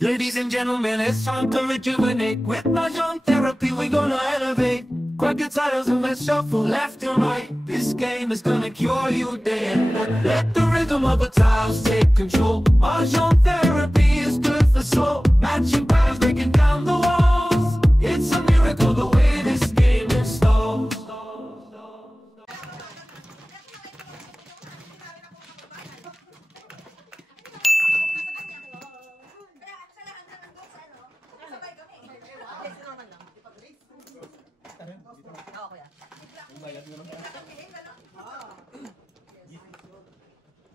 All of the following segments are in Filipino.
Ladies and gentlemen, it's time to rejuvenate. With Mahjong therapy, we're gonna elevate. Grab your titles and let's shuffle left and right. This game is gonna cure you day and night. Let the rhythm of the tiles take control. Mahjong therapy is good for soul. Matching patterns, breaking down the walls. It's a miracle the way this game installs.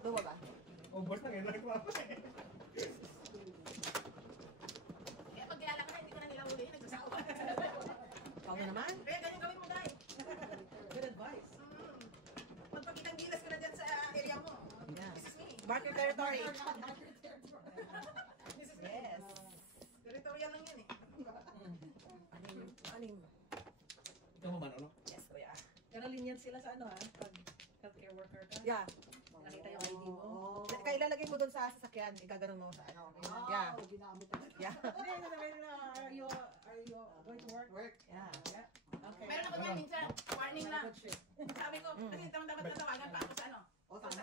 Lumaba. Ubos na ngayon lang ako eh. Kaya pag kilala ko na, hindi ko na nila huli. Nagsasawa. Ikaw na naman? Kaya ganyan gawin mo, Day. Good advice. Magpakitang gilas ko na dyan sa area mo. Yeah. This is me. Mark your territory. This is me. Yes. Territorial lang yan eh. Anim. Ikaw mo man, ano? Yes, kuya. Pero linyad sila sa ano ha? Pag healthcare worker ka? Yeah. Nakita yung ID mo? Kaya ilalagay mo doon sa sasakyan. Ikaganon mo sa ano. Yeah. Yeah. Hindi, sabi nila, are you going to work? Work. Yeah. Yeah. Okay. Meron ako dyan minsan, warning lang. Good shit. Sabi ko, kasi dapat natawagan pa ako sa ano. O, tama.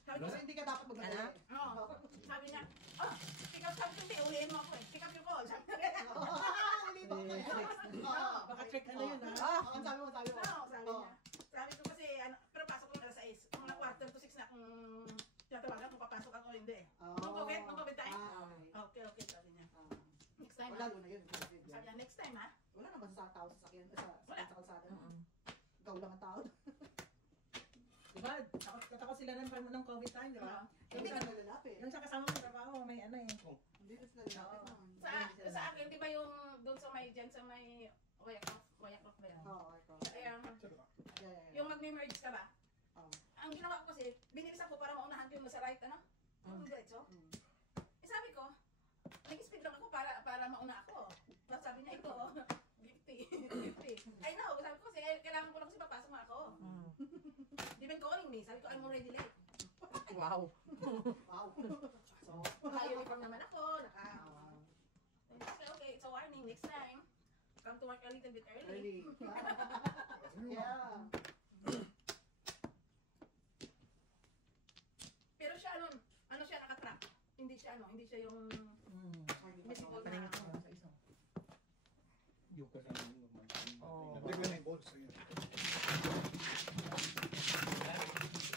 Sabi ko, So, hindi ka dapat magdadala. oo. Sabi niya, oh, pick up, sabi ko, hindi, ulihin mo ako eh. Pick up your call. Sabi niya, Hindi ba? Oo. Baka trick ano yun ha? Ang sabi mo, sabi mo. oo, sabi niya. Sabi ko kasi, ano, pero pasok ko alas 6. Kung na quarter to 6 na, kung tinatawagan kung papasok ako, hindi. Mag-COVID tayo. Okay, okay, sabi niya. Next time Wala, ha. yun na yun. Sabi niya, next time ha. Wala naman sa tao sa sakyan, Wala. sa kalsada. Ikaw lang ang tao. Diba? Takot sila ng COVID time, di ba? Hindi ka nalalapit. Yung sa kasama ko trabaho, may ano eh. Hindi ka nalalapit. Sa akin, di ba yung doon sa may, dyan sa may Wayakrof ba yan? Oo, ikaw. Kaya, Yeah. yung mag-merge ka ba? Oo. Ang ginawa ko kasi, binilis ako para maunahan ko yung nasa right, ano? Diretso. Eh sabi ko, nag-speed lang ako para mauna ako. Tapos sabi niya, ito, 50. I know, sabi ko kasi, kailangan ko lang kasi papasok na ako. They've been calling me, sabi ko, I'm already late. Wow. Wow. So, Naka-uniform naman ako, okay, it's a warning, next time, come to work a little bit early. early. Yeah. Pero siya, ano siya, nakatrack. Hindi siya yung visible na. Yung kasama mo. Oh. Hindi ko na yung balls.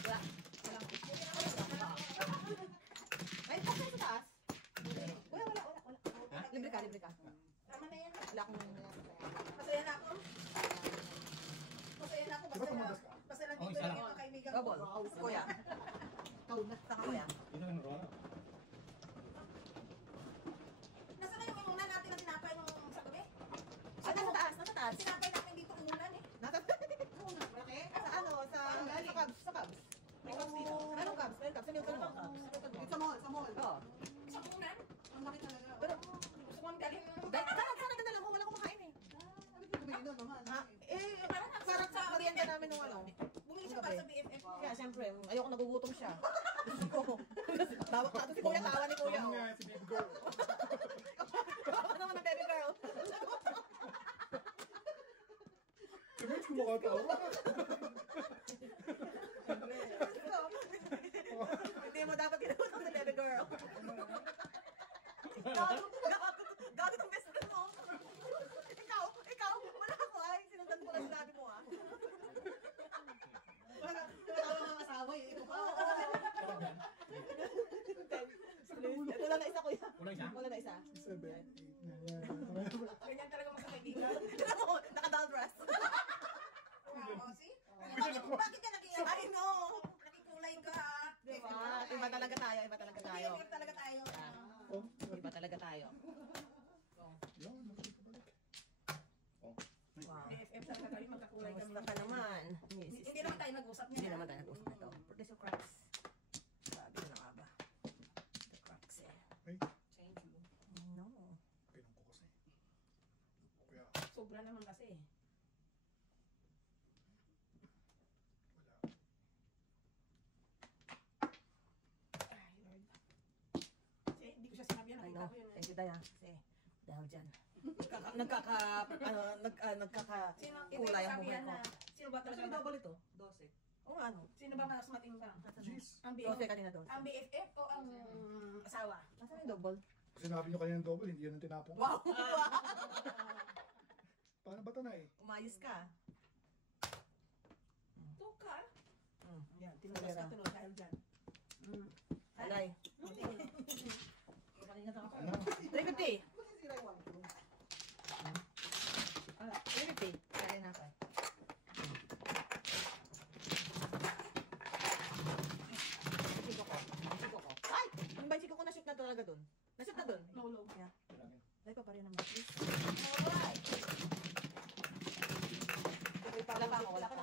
Ayun. Ay, pasok sa taas. Wala. Libre ka. Tama na yan. Wala akong Masaya na ako. Basta lang dito yung mga kaibigan ko. double. Kuya. Ikaw na. Saka kuya. Ito yung Rona. Nasaan na yung inunan natin na tinapay nung sa gabi? Nasa taas. Tinapay natin dito inunan eh. Nasa sa Cubs. May cups dito. Anong Cubs? Anong Cubs? Anong Cubs? Sa mall, sa mall. Oo. Sa unan? Ang laki talaga. Pero, Gusto ko ang galing nung... sana ganda lang mo. Wala kumakain eh. Ano ba yun naman? Ha? Eh, Parang sa merienda namin nung ano. Bumili siya para sa BFF. Kaya siyempre, ayoko nagugutom siya. Tawa si Kuya, tawa ni Kuya. Ano Oh. nga si baby girl? Ano naman ang baby girl? Sabi ko kumakaw. Hindi mo dapat kinukutom sa baby girl. Gago tong best friend mo. Ikaw, wala ako ay. Sinundan ko lang sinabi mo ah. Tawa ng asawa eh. Ito pa. Ito lang na isa kuya. Walang isa? Wala na isa. 7, 8, 9, Ganyan talaga mga kaibigan. Tignan mo, naka-down dress. Oo, see? Bakit ka nag-iyak? I know. Nakikulay ka. Diba? Iba talaga tayo. BFF talaga tayo. Iba talaga tayo. Yun, nakikipabalik. Wow. BFF talaga tayo. Magkakulay kami. Kamusta ka naman? Hindi naman tayo nag-usap niya. Hindi naman tayo nag-usap nito. Protect your cracks. Sabi ko na nga ba? The cracks eh. Ay, Change mo. No. kailan ko kasi. Kaya, Sobra naman kasi. wala. Hindi ko siya sinabi yan. I Nakita know. ko yun. Thank you, Daya. Kasi dahil dyan. Sino, ito Kulay yung ang sabihan buhay ko. na, sino ba Kasi talaga? double ito. 12. Oo nga, ano? Sino ba mas matimbang? Jeez. Ang 12 BFF? kanina doon. Ang BFF o ang asawa? Nasaan yung double? Sinabi nyo kanina ng double, hindi yun ang tinapong. Wow! Paano ba ito na eh? Umayos ka. Tukar? Yan, tinulog ka tuloy dahil dyan. Alay. Pakingat ako. Ano? 350. Masisira yung 1. 350. Kaya na ako. Ay! Ang bicycle ko na-shoot na talaga dun. Na-shoot na dun. No. Yeah. Dahil pa pa rin ang bicycle. Alright. Wala pa ako, wala pa.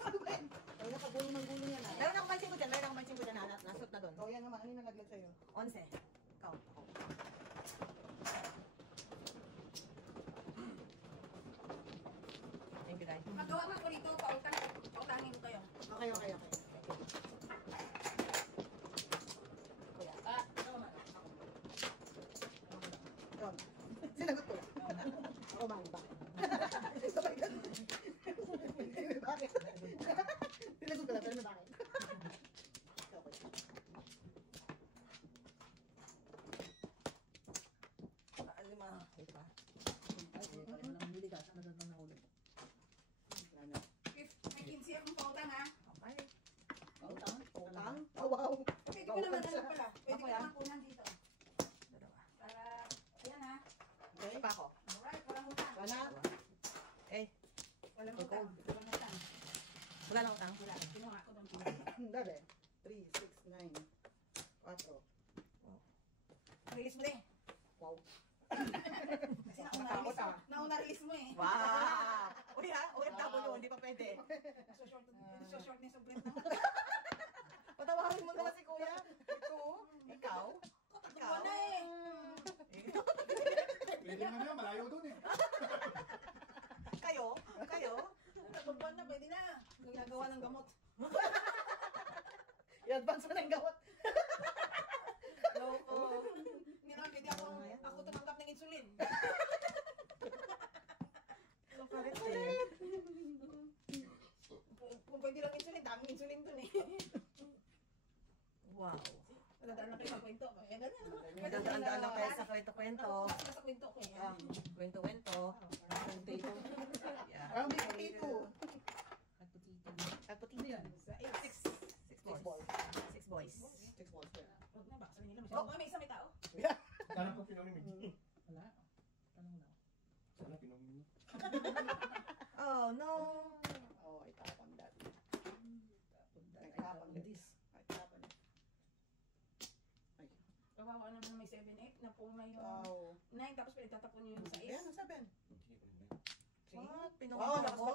Ano ba yan? Ay, nakagulong ng gulong yan ah. Meron akong bicycle dyan, meron akong bicycle dyan na na-shoot na dun. O yan naman, ano yung nalaglag sa'yo? 11. Ikaw. Thank you, guys. Magawa nga ko dito, pautangin ko kayo. Okay. Kuya. Yun. Sinagot ko. Ako man, bakit? Sabay ka. Bakit? Sinagot ko lang, pero bakit? Okay. Lima. Wait pa. Pareho lang hindi ka. Sana doon na ulit. May 15 akong pautang ha. Okay. Pautang? Utang? Oh, wow. Pwede ko naman ano pala. Pwede ko Ako yan. naman kunan dito. Dalawa. Para, ayan ha. Okay. Pa ako. Alright, walang utang. Sana. Eh, Walang utang. Walang utang. wala lang utang. Wala. Kinuha ko doon. Dali. 3, 6, 9, 4. Release mo din. Wow. Kasi nauna-release mo eh. Wow! Uy ha, OFW, hindi pa pwede. So short ni sublet na. Patawarin mo naman si kuya. Ito, ikaw. Ikaw na eh. Pwede naman yan, malayo doon eh. Kayo. Tagpuan na, pwede na. Ginagawa ng gamot. I-advance mo na yung gawat. Loko. Hindi naman pwede ako tumanggap ng insulin. Loko rin eh. Kung pwede lang insulin, daming insulin dun eh. Wow. Nadaan lang kayo sa kwento. Kaya ganyan. Nagdaan lang kayo sa kwento-kwento. Sa kwento ko eh. Kwento-kwento. Yeah. Parang may potato. At putito. At puti yan. Six boys. Six boys. 6 balls. Huwag na, baka sabihin nila. Oh, may isa may tao. Sana po pinamimig. Wala. Tanong lang. Sana pinamimig. Oh no. Oh, itapon that. Tapon this. Itapon. Ay. Kawawa naman may 7-8 na po na yung Wow. 9 tapos pinagtatapon nyo yung Ayan, 6. ang 7. What? Wow, lakas Pinunta maka... mo?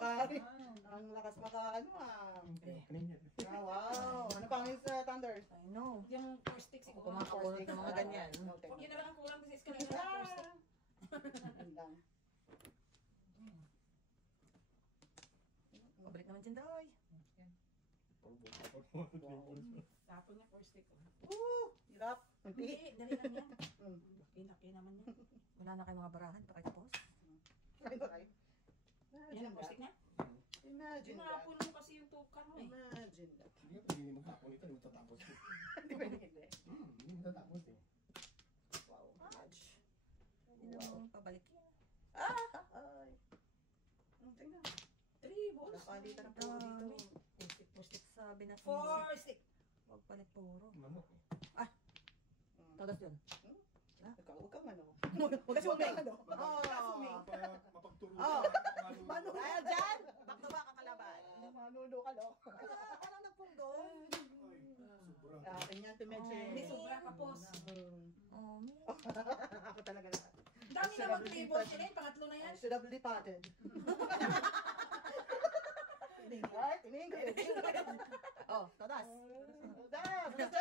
Ang lakas maka... Ano ah. Kanina. Ah, wow. Ano pang is Thunders? I know. Yung 4 stick siguro. Kumakabulot ng mga ganyan. Huwag yun na lang ang kulang kasi is kanina 4 stick. Lang. Pabalik naman dyan, Doy. Tapon niya 4 stick. Hirap. Hindi. Hindi, dali lang yan. Hmm. Laki naman yan. Wala na kayong mga barahan pa tapos. Ay, ay. Yan ang 4 stick niya. Imagine that. Tinapon mo kasi yung tukar mo eh. Imagine that. Hindi ka pwede magtapon ito, hindi matatapos eh. Hindi pwede hindi. Hindi matatapos eh. Wow. Ouch. Hindi naman pabalik yan. Ay. Anong tingnan? 3 balls. Napalitan ng puro dito. Pustik sabi na 4 stick. Huwag palit puro. Manok eh. Todos yun. Huwag kang ano. Huwag kasi huwag na ano. Para mapagturo Oh. ka. Dahil dyan, back to back ang kalaban. Manuno ka, no? Parang nagpundo. Sobrang. Akin yan, Timedje. Hindi sobra kapos. Oh, Ako talaga lahat. Dami naman 3 balls yun eh. Pangatlo na yan. I should have departed. Right? In English. Oh, todas. Das! Das!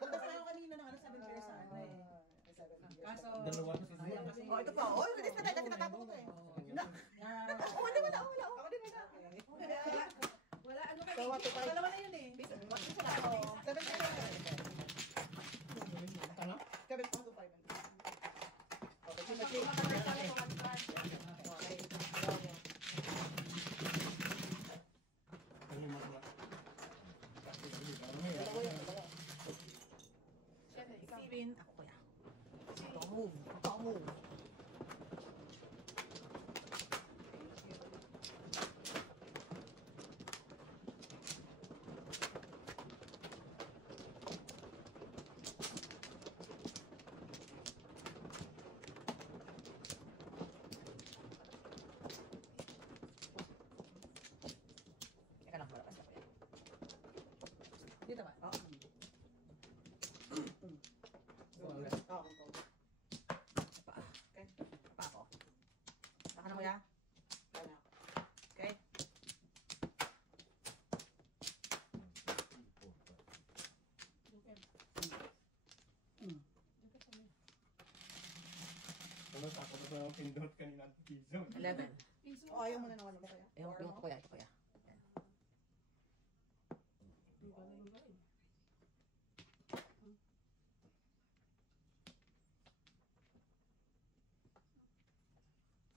Tapos tayo kanina ng 7 years sa ano eh. Kaso, Dalawa na si Zia. sayang kasi. Oh, ito pa. Oh, release na tayo kasi natapos ko to eh. Oh, wala. Ako din wala. Wala, ano ka So, what to fight? Dalawa na yun eh. Seven to five. Move. Move. Teka lang, malakas ako yan. Dito ba? Oo. Oo. Pa. Okay. Pa ako. Saka na kuya. Kaya. Okay. Ano, tapos na ang pindot kanina ang piso. 11. Oh, ayaw mo na naman. Kaya. Yung ito kuya, ito kuya.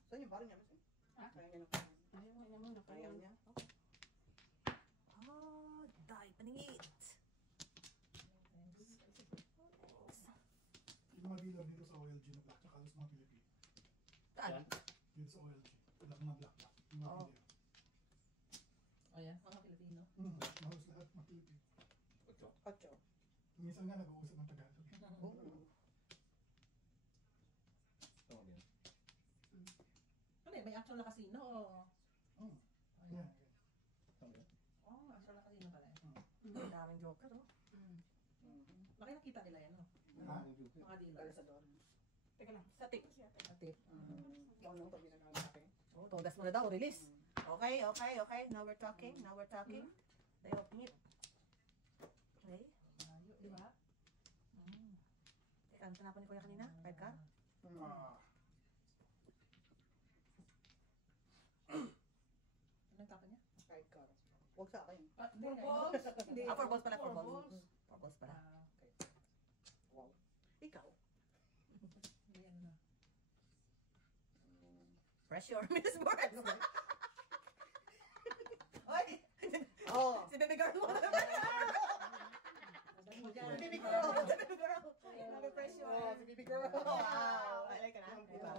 Saan yung barang niya? Ha? Kaya niya. Ayaw niya muna. Kaya niya. Oh, dahil paningit. Yung mga dealer dito sa OLG na black, tsaka halos mga Pilipino. Saan? Dito sa OLG. Black na black. Yung mga Oo. dealer. Oh, yeah. Mga Pilipino. Halos lahat mga Pilipino. Ocho. Minsan nga nag-uusap ng Tagalog. Ano eh, may actual na casino o? Oo. Ayan. Oh, actual na casino pala eh. Mm. Ang daming joker oh. Laki nakita nila yan oh. Ha? Mga dealer. Kaya sa doon. Teka lang. Sa tip. Sa tip. Ikaw nang pag ginagawa natin. Oh, todas mo na daw, release. Okay, okay, okay. Now we're talking. Now we're talking. Day of meat. Okay. Di ba? Teka, ano tinapon ni Kuya kanina? 5 ka? Ah. Anong tapon niya? Kahit ka. Huwag sa akin. Hindi. Hindi. Ah, 4 balls pala, 4 balls. 4 balls pala. Okay. Wow. Ikaw. Hindi, ano na. Pressure, Miss Borg. Oy! Oo. Si baby girl mo. Baby girl. Baby girl. Grabe pressure. Oh, si baby girl. Wow. Alay ka na? Di pa.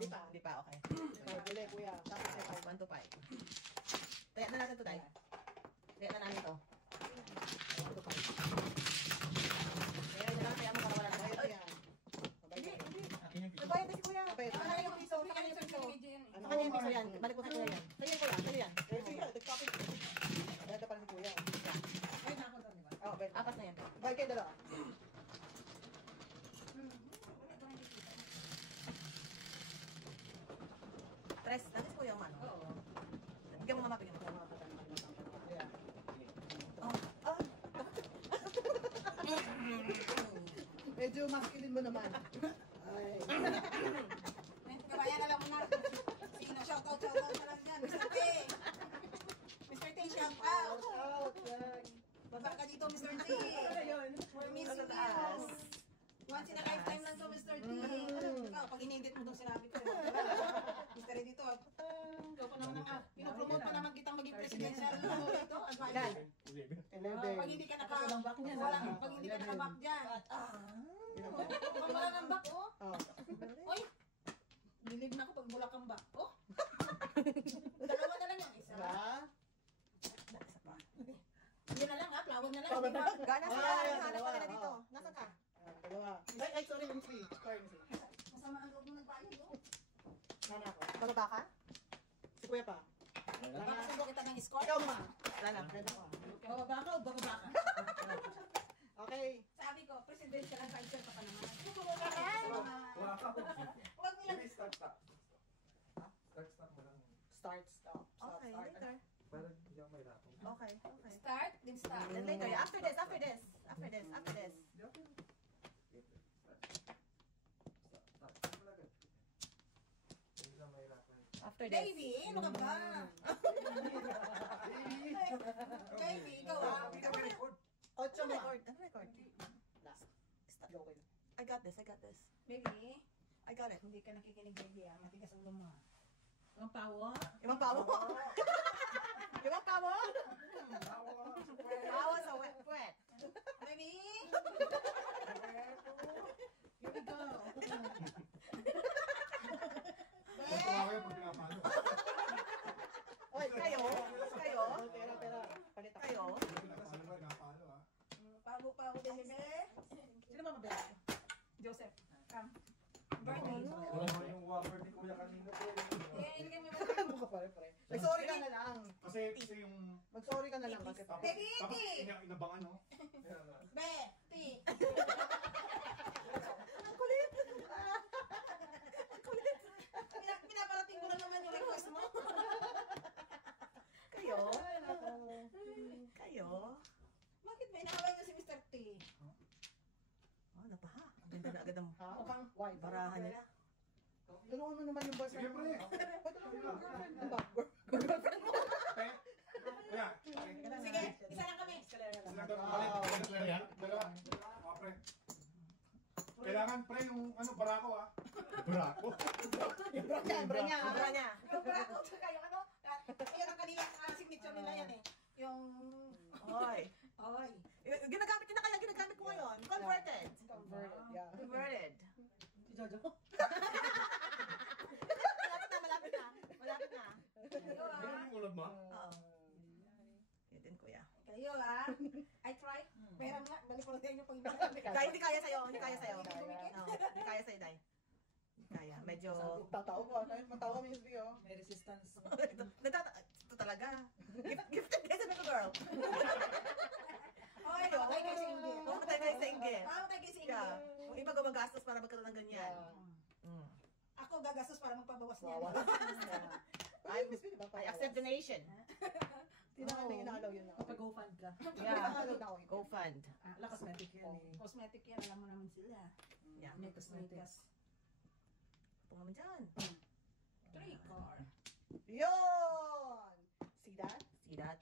Di pa. Hindi pa, okay. Dili, kuya. Tapos ay 1 to 5. Kaya na natin to tayo. Kaya na namin to. 1 to 5. Kaya na kaya mo para wala na. Bayad yan. Hindi, hindi. Akin yung piso. Nagbayad na si Kuya. Bayad. Sa kanya yung piso. Sa kanya yung piso. Ano? Sa kanya yung piso yan. Balik mo sa Kuya yan. Sa'yo yan, Kuya. Sa'yo yan. Eh, sige, nag-copy. Bayad na pala si kuya. Ayun na ako doon, di ba? Oo, bayad. Apat na yan. Bayad kayo dalawa. Tres. Nandun si Kuya yung ano? Oo. Bigyan mo nga mapigyan mo. Yeah. Oh. Ah. Medyo masculine mo naman. Ay. Kabayan, alam mo na. Sino? Shoutout na lang yan. Mr. T. Mr. T, shout out. Out, yan. Baba ka dito, Mr. T. Ayun. We're missing Sa taas. you. Once in a lifetime lang to, Mr. T. Ikaw, pag inindit mo itong sinabi ko. Mr. T dito. Ikaw pa naman ang pinopromote pa naman kitang maging presidential. Ito, advisor. 11. Pag hindi ka naka-back dyan, pag hindi ka naka-back dyan. Pag wala kang back, oh. Oh. Oy! Lilig na ako pag wala kang back, oh. Dalawa na lang yung isa. Diba? Isa pa. Hindi na lang ha, plawag na lang. Oh, di ba? Gana siya. Ah, Hanap dalawa. ka na dito. Nasaan ka? Dalawa. Ay, sorry, Miss Lee. Sorry, Miss Lee. Masama ang loob mo nagbayad, oh. Nana ako. Bababa ka? Si kuya pa. Papasubo kita ng score. Ikaw ma. Wala na. Bababa ka o bababa ka? Okay. Sabi ko, presidential advisor pa naman. Wala ka. Huwag nilang Start, stop. Start, stop mo lang. Start, stop. Stop, Okay, start. later. Para hindi ako mahirapan. Okay, okay. start, then stop. Then later, after this, after this. After this, after this. Hindi lang mahirapan. After this. Baby, ano ka ba? Baby, ikaw ah. Ocho Ano ma. record? Ano record? Last. Stop. Joke. I got this, I got this. Baby, I got it. hindi ka nakikinig, baby ah. Matigas ulo mo ah. Ang pawa. Ibang pawo. Ibang pawo. Pawo sa wet, wet. Baby! Here we go. Joseph. Come. Birthday. Wala yung whopper ni Kuya kanina. Ilagay mo yung Ano ka pare-pare? Mag-sorry ka na lang. Kasi yung... Mag-sorry ka na lang. Kasi Baby, Tapos Iti! inabangan, no? Be, Ti! Ang kulit! Pinaparating ko lang naman yung request mo. Kayo? Kayo? Bakit ba inaaway niyo si Mr. T? Oh, napaha. Ang ganda na agad ang Ha? Mukhang Why? barahan nila. Tulungan mo naman yung boyfriend Sige, pre. Patulungan mo yung girlfriend. Ano ba? Kaya, sige, isa lang kami. Dalawa. Pre. Kailangan, pre, yung ano, barako, ah. Barako? Bra niya. Sobra niya. Yung brato, tsaka yung ano, yan ang kanilang signature nila yan eh. Yung, Oy. oy. Ginagamit yun na kaya ginagamit ko ngayon. Converted. Converted, yeah. Converted. Si Jojo. Malapit na, malapit na. Malapit na. Kayo ah. Ulad mo? Oo. Yun din, kuya. Kayo ah. I try. Pero nga, balik ko lang yung pag Dahil hindi kaya sa'yo, hindi kaya sa'yo. Dumikit. Oo, hindi kaya sa'yo, Day. Hindi kaya. Medyo... Tatawa ko. Matawa mo yung video. May resistance. Ito talaga. Gifted guys sa little girl. Oy, mamatay kayo sa hindi. Mamatay kayo sa inggit. Mamatay kayo sa hindi. Yeah. Yung iba gumagastos para magkaroon ng ganyan. Mm. Ako gagastos para magpabawas niya. Wawa. I accept donation. Tinangan na inaalaw yun na. Kapag go-fund ka. Yeah. Inaalaw na ako. Go fund. Ala, cosmetic yan eh. Cosmetic yan, alam mo naman sila. Yeah. May cosmetics. Ito naman dyan. 3 car. Yun! See that? See that?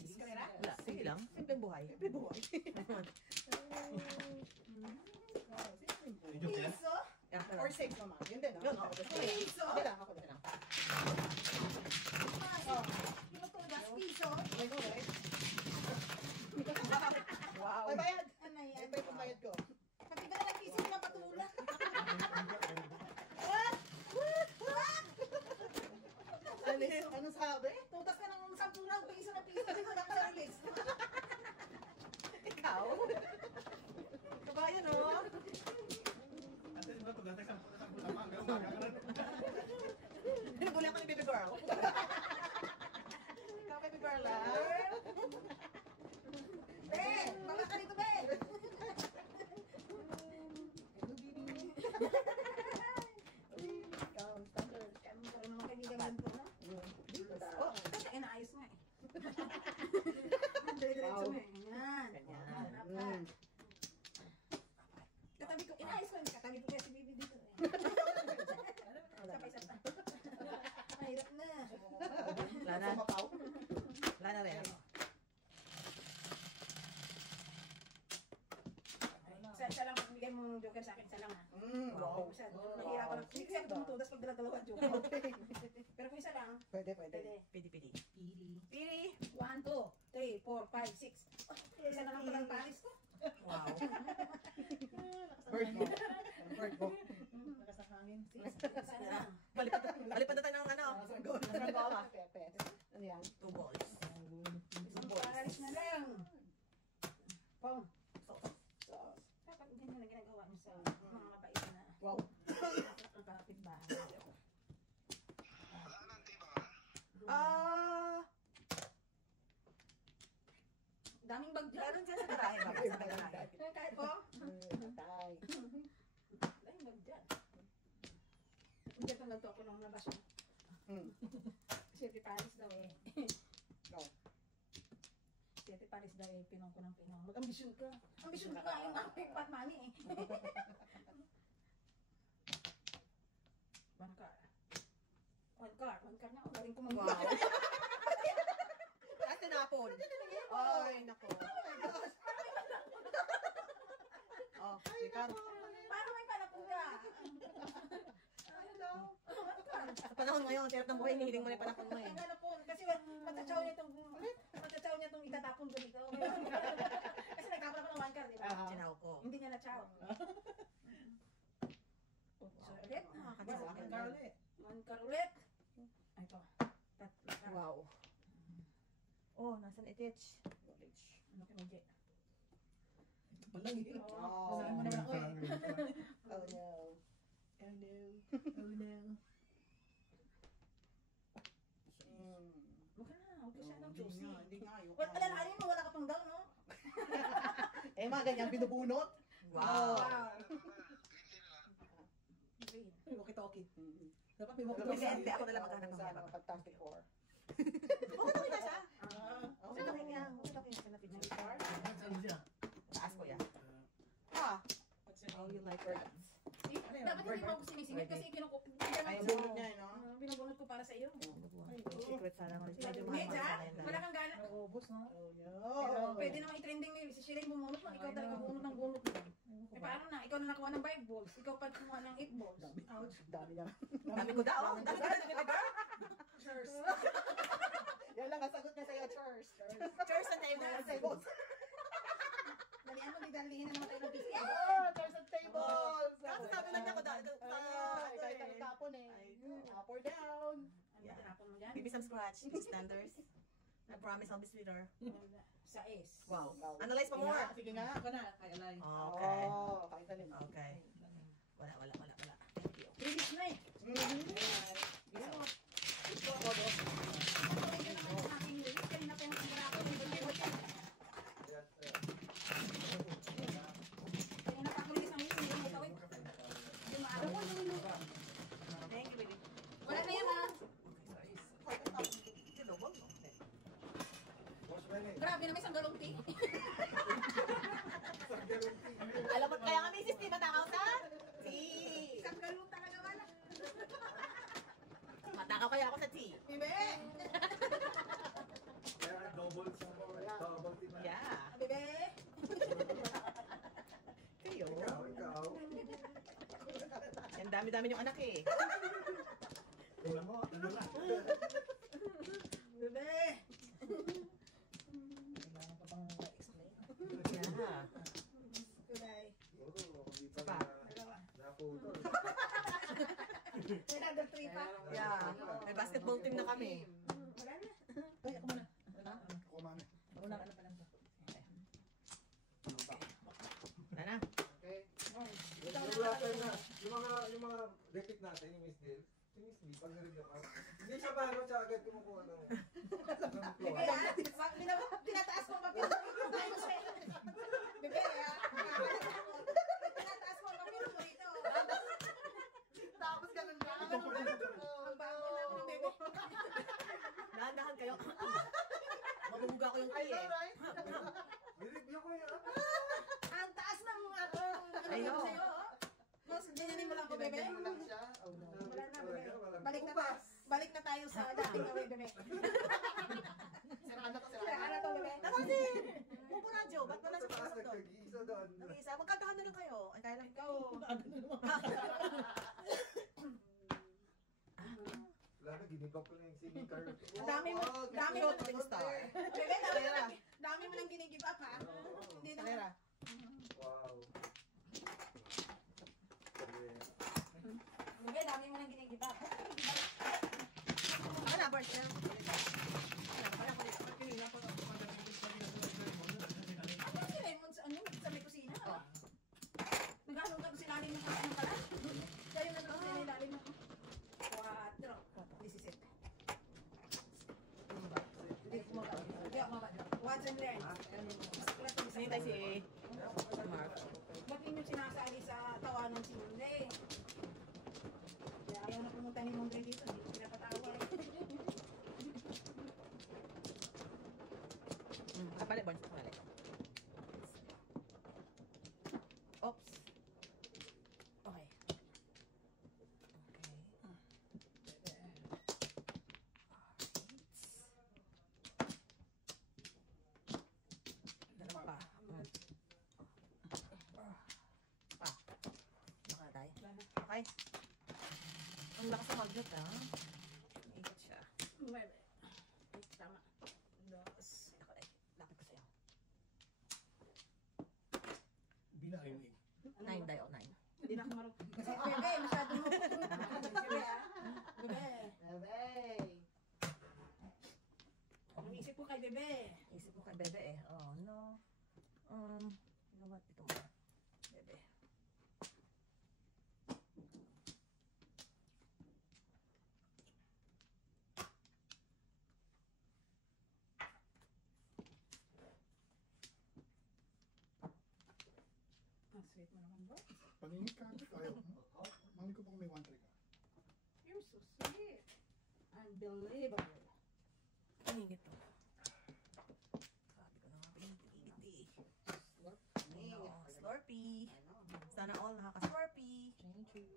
Eskalera? Wala. Sige lang. Simpleng buhay. Bibuhay. Piso? Yeah. Or safe naman. Yun din, Yun, ah. oo. Piso? Ako lang, ako lang. Pinutugas, piso? I know, right? Wow. May bayad! Ano yan? Ito yung bayad ko. Pag iba na lang piso, na patula. Ano sabi? Tutas ka ng 10 na piso na piso. Dito lang sa release. Ikaw? Kabayan, oh. Pinaguli ako ni baby girl. Ikaw, baby girl, ah. Ben! Baka ka dito, Ben! Pero naman kaibigan yan po, no? Oh, Kasi inaayos nga eh. Dire-diretso mo eh. Yan. Ganyan. Apat. Katabi ko, inaayos ko. Katabi ko kaya si Bibi dito eh. Sabay-sabay. Mahirap na. wala na. Sumapaw. Wala na rin. Isa lang, bigay mo ng joker sa akin, isa lang ha. Wow. Isa, mahirap ako. Hindi kasi ako tumutudas pag dala-dalawa joker. Pero kung isa lang, Pwede, pwede. pwede. Pili. Pili. Pili. 1, 2, 3, 4, 5, 6. Isa na lang palang palis ko. Wow. Bird mo. Bird mo. Lakas ng hangin. Isa na lang. Palipad na tayo ng ano. Nasaranggola. Pepe. Ano yan? 2 balls. Isang palis na lang. Pong. Sauce. Dapat ganyan na ginagawa niyo sa mga mabait na Wow. kapitbahay. Ah, Daming bag dyan. meron dyan sa garahe ba? Sa garahe. Kahit po, Tay. daming bag dyan. Diyan pa nagto ako ng nabasyon. Siyete Paris daw eh. Go. Siyete Paris daw eh, pinong ko ng pinong. Mag-ambisyon ka. Ambisyon ka nga yung aking pat mami eh. One car. One car na ako. Galing ko mag- Wow. At tinapon. Ay, nako. Oh, sikap. Paano may palapon ka? Ano daw? Sa panahon ngayon, hirap ng buhay, hinihiling mo na yung panahon mo eh. Ang palapon. Kasi matatsaw niya itong itatapon ko dito. Kasi nagtapon ako ng one car, di ba? Sinaw ko. Hindi niya na-chow. So, ulit. Nakakatawa. Garlic. One car ulit. Ay, ito. Tatlo car. Wow. Oh, nasan itich? Knowledge. Ano kay Mujay? Walang Oo. Wow. Saan mo naman ako eh. no. Oh no. Oh no. Huwag ka na, huwag ka siya ng juicy. Hindi nga. Ayoko Wala, nga. alalahanin mo, wala ka pang down, no? Eh, mga ganyan, binubunot. Wow. Green. May walkie-talkie. Dapat may Hindi, ako nalang maghanap ng Sa mga. Fantastic Four. Okay na siya. Okay Okay niya. Okay na siya. Taas ko yan. Ah, Oh, you like her. Dapat hindi mo ako sinisingit kasi Ay, bunot niya, no? binubunot ko para sa iyo. Secret sana ko. Medyo mahal Medya, sana yan. wala kang gana. Oh, Pero no. pwede naman i-trending ni si Shireen bumunot mo, ikaw talaga bunot ng bunot mo. Eh paano na, ikaw na nakuha ng 5 balls, ikaw pa kumuha ng 8 balls. Ouch. Dami niya. Dami ko daw. Dami ko daw. Cheers. Yan lang ang sagot niya sa'yo, Church. Chairs and tables. Dalian mo, didalihin na naman tayo ng PC. Oh, chairs and tables. Kaso sabi lang niya ko dahil Ay, kahit ang tapon eh. Up or down. Ano tinapon mo dyan? Bibi some scratch. Standards. I promise I'll be sweeter. Sa S. Wow. Analyze pa more. Sige nga. Ako na, kay Alay. Okay. Oh, kahit alin. Okay. Wala. Thank you. Finish na eh. Kanina pa yung sigura ako. Kanina pa ako lilis ng lilis. Hindi mo tawid. Hindi maaraw ko. Thank you, baby. Wala na yan ha. Silubog mo. Grabe na may sanggalong tea. Alam mo, kaya nga misis, di ba takaw ka? Si. Sanggalong talaga wala. Matakaw kaya ako sa tea. Bebe! Yeah. Bebe! Kayo. Yan dami-dami yung anak eh. Bebe! Yeah. Kulay. Isa pa. Dalawa. Naputo. Another 3 pa. Yeah. May basketball team na kami. Wala na. Ay, ako muna. Kumain. Una ka na pala. Wala na. Okay. Yung mga repeat natin, yung Miss Dale, yung Miss Lee, pag narinig ako, hindi siya ba siya agad kumukuha ng Bebe ha? Tinataas mo ang papel. Bebe ha? Tinataas mo ang papel mo dito. Tapos ganun na. Ang bago na ako ng bebe. Dahan-dahan kayo. Mabubuga ko yung I tea know, eh. right? Nireview ko yun. Ang taas ng ano I know. sa'yo. Boss, ganyanin mo lang ako, bebe. Ganyan mo lang siya. Oh, no. Wala na, bebe. Balik na tayo sa dating away, bebe. Siraan na to, Kaya siraan ano na. to, bebe? Nakasin! Bubo radyo. Ba't wala sa Sa taas pasok doon? nagkag-iisa doon. Nag-iisa. Magkantahan na lang kayo. Ay, kaya lang ikaw. Wala na, ginibak ko na yung singing car. Dami mo, dami mo. Shooting star. Bebe, dami mo lang ginigive up, ha? Hindi na. Kalera. Wow. Bebe, dami mo lang ginigive up. Ano na, Bart? Ano si Raymond sa ano? Sa may kusina? Nag-ano ka si Lalim ng ano pala? Kaya na lang si Lalim ng 4, 17. Hindi ko mababa. Hindi ako mababa. Watch and learn. Sinitay si Mark. Ba't ninyo sinasali sa tawanan si Monday? Kaya ayaw na pumunta ni Monday dito. Hindi ko pinapatawa. Kapali, Bart. Kapali. Oops. Okay. Dalawa pa. Pa. Baka tayo. Okay. Ang lakas ng magnet, ha? Ikot siya. Nueve. Tama. Dos. Ako, ay, lapit ko sa'yo. Binahin mo 9 die o 9. Hindi na ako marunong. Kasi bebe, masyado mo. Bebe, ah. Bebe. Abay. Ang isip ko kay bebe. Isip mo kay Bebe eh. Oh, no. You know what? Ito mo. Bebe. Bait mo naman, bro. Paningit ka. Ayaw mo. Mahal ko pa kung may 1-3 ka. You're so sweet. Unbelievable. Ingit to. Sabi ko na nga, ingit eh. Slurpee. Sana all nakaka-slurpee. Thank you.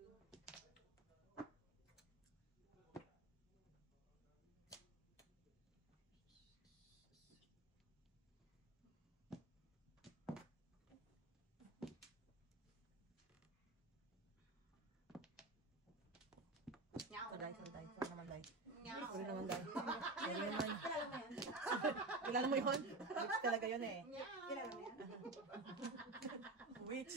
Saday. Saan naman, day? Sorry naman, day. Sorry naman. Kilala mo yan? Kilala mo yun? Witch talaga yun eh. Kilala mo yan? Witch.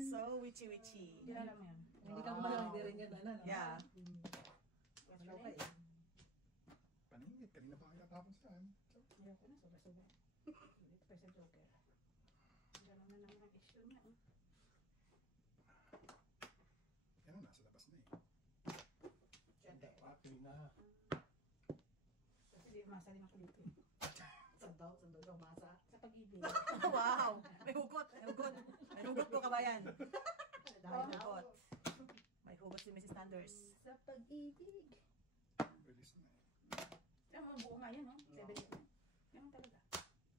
So witchy. Kilala mo yan? Hindi ka pala hindi rin yan, ano? Yeah. Paningit. Kanina pa kayo natapon saan. Ayaw ko na, sobra-sobra. Ito pa sa Joker. Gano'n na naman ang issue niya. Yan o, nasa labas na eh. Siyempre. Pati na. Kasi di masali ng kulit eh. Saan daw masa. Sa pag-ibig. Wow! May hugot. May hugot po, kabayan. Dahil May na. hugot. May hugot si Mrs. Sanders. Sa pag-ibig. Release na eh. Kaya mo, buo nga yun, no? 789. Ganun talaga.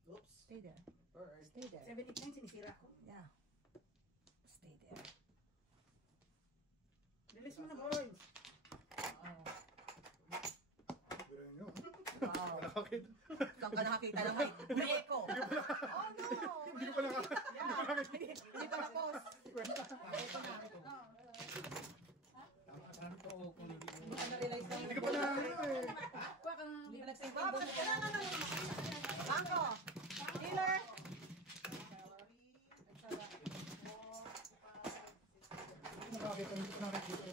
Oops. Stay there. Bird. Stay there. 789, sinisira ko. Yeah. Stay there. Release mo na, boys. Pero yun yun. Wow. Wala kakita. Saan ka nakakita ng mic? Umieko. Oh no! Hindi ko pa nakakita. Hindi pa tapos. Hindi ka na-realize na Hindi ko pa nakakita eh. Kuha ka ng... Hindi ka nag-send Bob, Bango. Healer. Hindi ko nakakita. Hindi ko nakakita.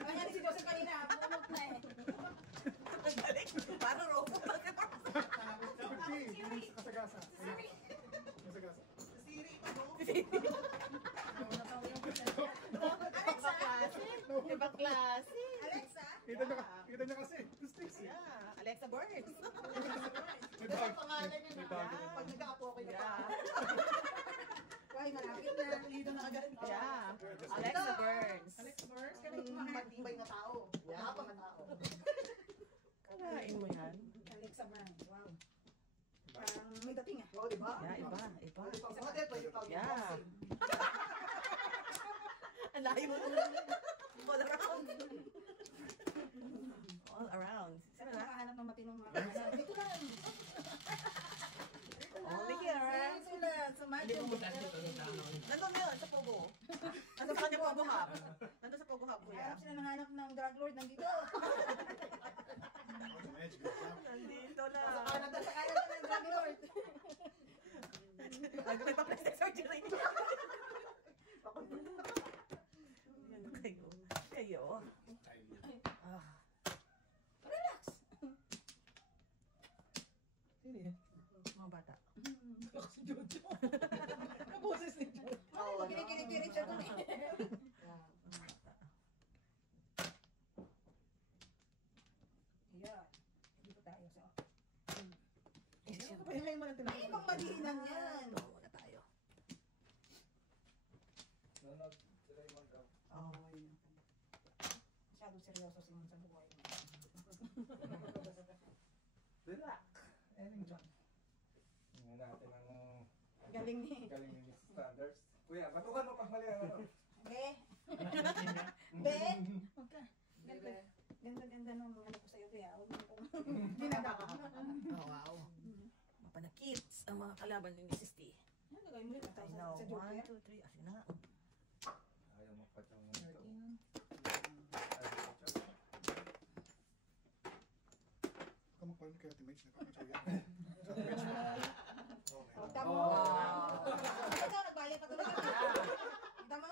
Kanya ni si Joseph kanina, bumot na eh. Ang galing. Parang robot. Hindi. Hindi sa kasagasa. Kasagasa. Ibang klase. Alexa? Kita niya kasi. Sticks eh. Yeah. Alexa Burns. May bag. Pangalan niya May na. bag. Pag nag-aapo ako na Yeah. Kuha, malapit na. dito na agad. Yeah. Alexa Burns. Alex Burns. Matibay na tao. Habang na tao. Kalain mo yan. Alexa man. Wow. Parang may dating ah. Oo, di ba? Yeah, iba. Pwede pang model, pwede pang Yeah. boxing. Ang layo mo nung all around. All around. Saan Sino ka na? nakahanap ng matinong mga kasama? Dito lang. Only here. Dito lang. Sumadyo. Nandun yun, sa Pogo. Nandun sa kanya Pogo Hub. Nandun sa Pogo Hub, kuya. Hanap sila ng hanap ng drug lord. Nandito. Nandito lang. Hanap sa kanan ng drug lord. Nagkakay pa plastic surgery. Ano kayo? Kayo? Ah. Relax. Mga bata. Kaboses ni Joe. Oo, kinikilig siya dun eh. Mga bata. Yeah. Dito tayo sa... Pahilayin mo ng May ibang madiinan yan. Ito muna tayo. Oo, yun. Masyadong seryoso si Mons sa buhay mo. Relax. Ellen John. Tingnan natin ang Galing ni. galing ni Mrs. Sanders. Kuya, batukan mo pang mali ang ano. Be. Be. Huwag ka. Ganda nung ano ko sa'yo, Be. Huwag mo kong dinadaka. Oh, wow. Mapanakits ang mga kalaban ni Mrs. T. Ano gagawin mo yun? I know. Sa 1, Joker? 2, 3. Asin na. Ayaw magpatang mo ito. 13. Kamagpalan kaya teammates na kakachaw yan. Sa teammates na. Okay. Kita mo. Ito, nagbayad pa talaga. Kita mo?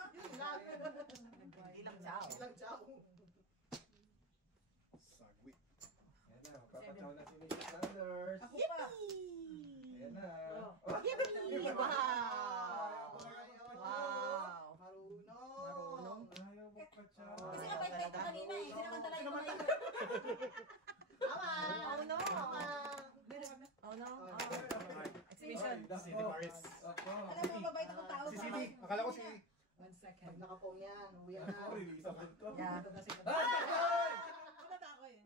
Ilang chow. Ilang chow. Sagwi. Ayan na, magpapataw na si Mrs. Sanders. Ako pa. Ayan na. Yippee! Wow! Wow! Marunong. Ayaw magpatsaw. Kasi kapait-pait ko kanina eh. Hindi naman talaga kumain. Tama. Oh no! Tama. Oh no! Oh. Exhibition. Morris. Ako. Alam mo, mabait akong tao. Si Sidi. Akala ko si... One second. Pag naka-phone yan, uwi na. Ako, inisabot ko. Yeah. Ito kasi. Ay! Punta ako eh.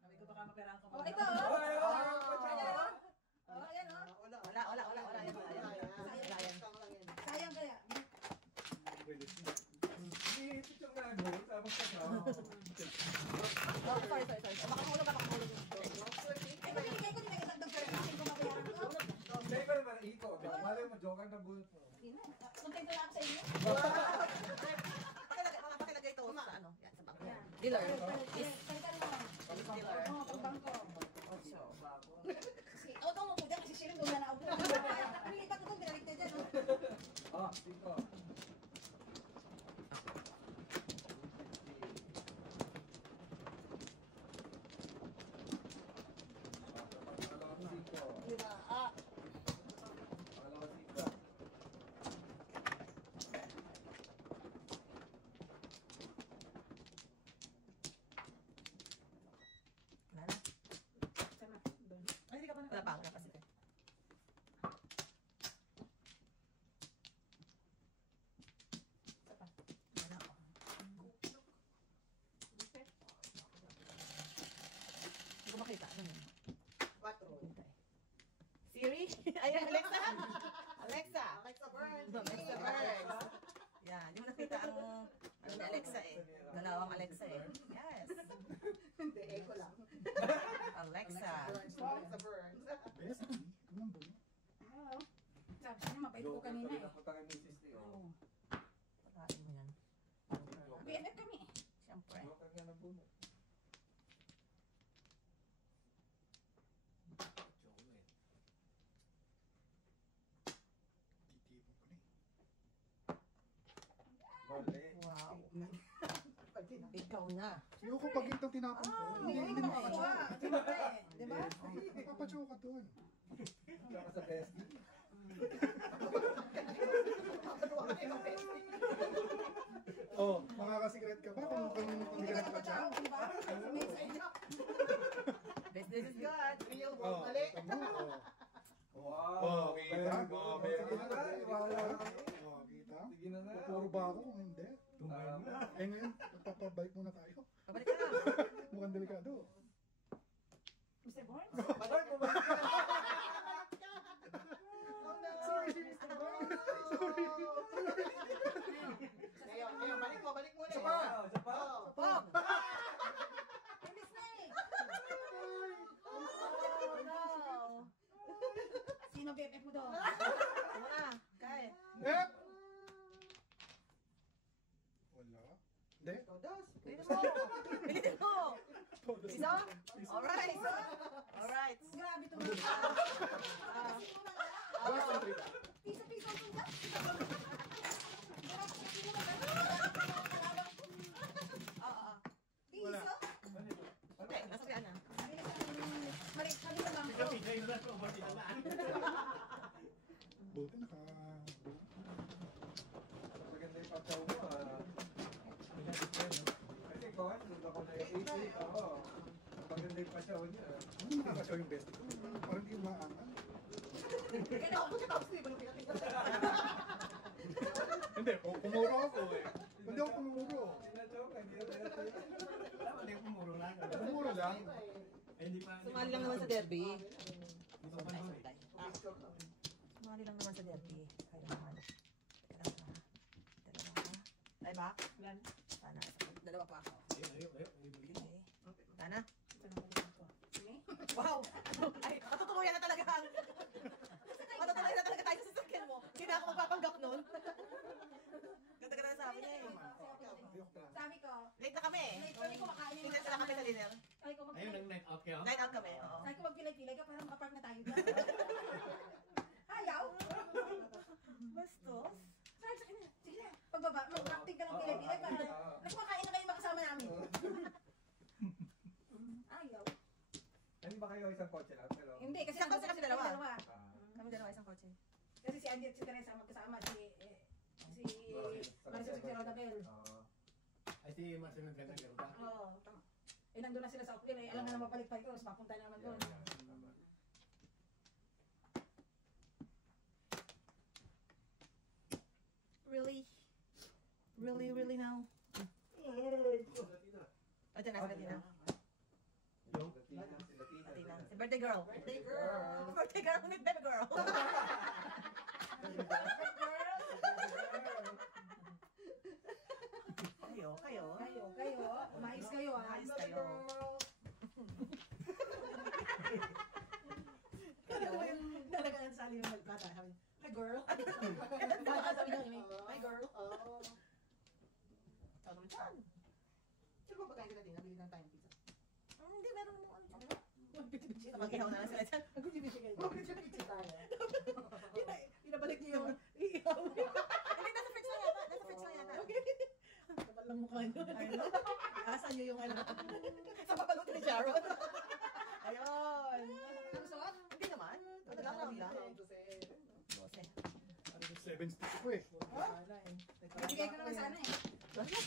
Sabi ko baka mapiraan ko. Oh, ito, oh. Ay, ay, Ayan, oh. Oh, ayan, oh. Wala. Wala yan. Wala yan. Sayang kaya. Iniipit yung ano, tapos ka na. Oh, sorry. Makahulog. Eh, binigay ko din nagdagdag pa rin. Akin ko mabayaran ko. Hindi ko naman iko. Malay mo, joker na bulot mo. Ina, kontento na ako sa inyo. Pakilagay ito sa ano. Yan, sa bangko. Ayan. Dealer. Kalitan mo. Dealer. Oo, pagbangko. Ocho, bago. Kasi, auto mo po dyan kasi siya rin doon na naupo. Nilipat ko doon, pinaligtad dyan. Ah, iko. Diba? Ah, Wala na. Ay, hindi ka pa Wala pa kasi. Wala ako. Hindi ko makita. Ano yun? 4. Hintay. Siri? Ayan, Alexa! Alexa! Alexa Burns. Alexa Burns. Yan, hindi mo nakita ang ano ni Alexa eh. Dalawang Alexa eh. Yes. Hindi, echo lang. Alexa. Alexa Burns. Best. Anong bulo? Oo. Sabi siya, mabait ko kanina eh. Oo. Pagkain mo yan. BFF kami eh. Siyempre. Titipon ko na eh. Wow. Ikaw na. Ayoko pag itong tinapon ko. Hindi Hindi mo nakakuha. Siyempre, di ba? Papachow ka doon. Oh, makakasigret ka ba kung hindi ka nakapachow? Di ba? This is good. Real Oh, world, mali. tama. Wow! Oh, kita? Oh, Sige kita? na, iwala na. Oh, kita? Sige na na. Puro ba ako kung hindi? Eh ngayon, magpapabike muna tayo. Pabalik ka na. Mukhang delikado. Mr. Born? Sorry, Mr. Boy. Sorry. Ngayon, balik mo Isa na. pa! Isa pa! Bob! Hindi snake! Oh, no. Sino BFF mo doon? Ano na? Kaya. Eh! Wala. Hindi. Todos. Bilitin mo. Bilitin mo. Isa? Alright. Alright. Grabe ito. Last and three. Piso-piso ang tunda. Oo. Wala. Piso? Okay, nasa kaya na. Mali na lang ko. Buti naka... Maganda yung pagkaw mo, ah. Kasi ikaw, nung ako na yung 88, ako. Maganda yung pagkaw niya. Ano nakakachow yung best ko? Parang hindi maangan. Kaya ako siya tapos ba yung pinatingnan? Hindi, pumuro ako eh. Hindi ako pumuro. Hindi na joke, hindi na joke. Pumuro lang. Sumali lang naman sa derby. Ah. Sumali lang naman sa derby. Kaya naman. Teka lang ha. Dalawa ha. Ay ba? Sana. Dalawa pa ako. Okay. Sana. Wow! Ay, matutuluyan na talaga ang... Matutuluyan na talaga tayo sa sasakyan mo. Hindi na ako magpapanggap nun. Ganda-ganda na sabi niya eh. Sabi ko, Late na kami. late kami kumakain yung Hindi sila kami sa dinner. Sabi ko, Night out kami, oo. Sabi ko, magpilay-pilay ka para makapark na tayo dyan. Ayaw. Bastos. Sabi sa kanya, sige na, pagbaba, mag-acting ka ng pilay-pilay para nagkumakain na kayo makasama namin. Ayaw. Hindi ba kayo isang kotse lang? Pero... Hindi, kasi Isang kotse kami dalawa. Ah, Kami dalawa isang kotse. Kasi si Andy at si Teresa magkasama, si Marisol si Rodabel. Ay, si Marcelo ng Ganda Garuda. Oo, tama. Eh, nandun na sila sa Oakville, eh, alam na naman palit-palit ko, tapos mapunta naman doon. Really now? Ayan na, Latina. Latina. Si birthday girl. Birthday girl. Birthday girl with baby girl. Kayo. Mais kayo ah. Ayos kayo. Talagang sali yung bata. Hi girl. Bata sabi niya, hi girl. Ano dyan? Sino ba pagkain kita din? Nabili ng tayong pizza. Hindi, meron mo ano dyan. Mag-pizza. Mag-ihaw na lang sila dyan. Mag-pizza tayo. Pinabalik niyo yung ihaw. Hindi, nasa fridge lang yata. Nasa fridge lang yata. Okay. Kapal lang mukha niyo. Asan niyo yung ano? Sa papaluto ni Sharon. Ayun. Ang suot? Hindi naman. Ano lang. 7 sticks ko eh. Bibigay ko naman sana eh. Wala ka.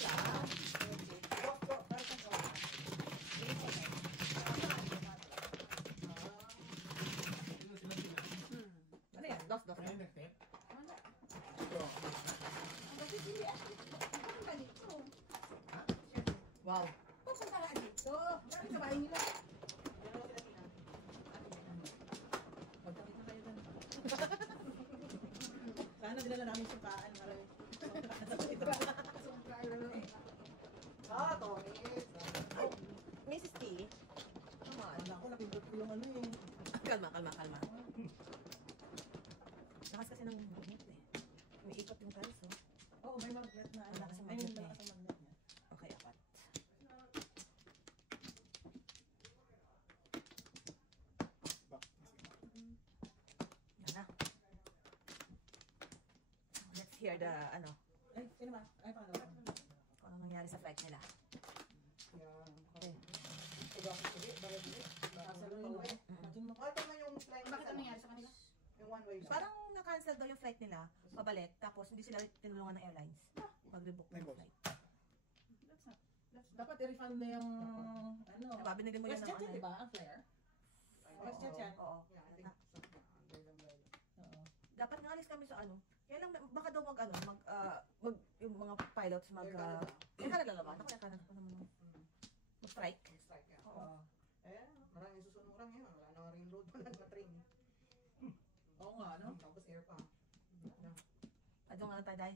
Ano yan? Dos. Ayun, nag-tip. Ito. Ang gabi hindi ah. Pupunta dito. Wow. Pupunta ka dito. Bakit sa bahay nila? Magkakita kayo doon. Sana dinala namin sukaan. Maraming. Tomis. Mrs. T. Come on. Wala ko, napindot ko yung ano eh. Kalma. Lakas kasi ng magnet eh. Umiikot yung tiles oh. Oo, may magnet na. Wala kasi Ayun, magnet wala eh. kasi magnet niya. Okay, apat. Yan na. Let's hear the ano. Ay, sino ba? Ay, paano? Kung ano nangyari sa fight nila. Okay. Bakit ano nangyari sa kanila? Yung one way. Parang na-cancel daw yung flight nila, pabalik, tapos hindi sila tinulungan ng airlines. Mag-rebook ng flight. Dapat i-refund na yung ano. Diba, binigyan mo yan ng WestJet yan, ano. di ba? Ang flare? WestJet yan. Oo. Oo. Dapat nga alis kami sa ano. Kaya lang, baka daw yung mga pilots kaya ka naglalaban. Ako kaya ka naman mag-strike. Oo. Maraming susunuran ngayon. Wala na railroad, wala na train. Oo nga, no? Tapos air pa. Adyo nga lang tayo, Day.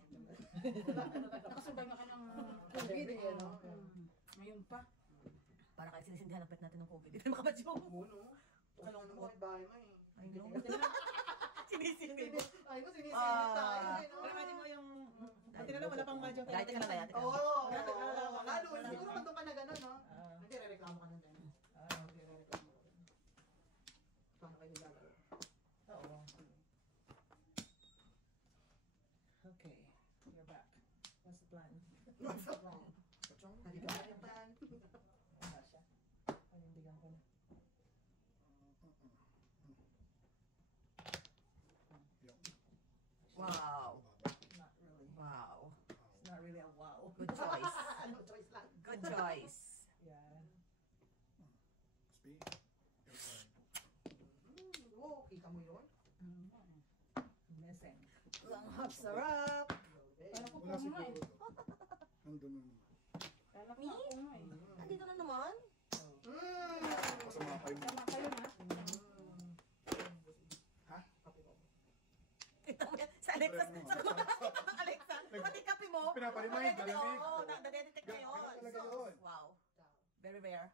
Nakasurvive na ka ng COVID eh. no? Ngayon pa. Para kahit sinisindihan ang pet natin ng COVID. Hindi na makabadyo. Uno. Tulong mo kahit bahay mo eh. Ay, no. Sinisindi mo. Ay mo, sinisingit tayo eh. no? Pero imagine mo yung... Pati na lang, wala pang madyo. Dahil teka lang, Day. Oo. Lalo, siguro kung doon ka na gano'n, no? Hindi, re-reklamo ka ng gano'n. Hindi, re-reklamo ka. Paano kayo nilalaro? Oo. Okay. You're back. What's the plan? What's up, wrong? Naligaran. Wala siya. Panindigan ko na. Wow. Not really. Wow. It's not really a wow. Good choice. No choice lang. Good choice. Yeah. Speed. Oo, kita mo yun? Missing. Langhap sarap. Wala siguro to. Nandun na naman. Kala ko ako nga eh. Nandito na naman. Masama kayo mo. Tama kayo na. Ha? Kita mo yan. Sa Alexa. Sa Alexa. Pati kape mo. Pinapalimahin, dalamig. Oo, nadedetect na yun. Ganun talaga yun. Wow. Very rare.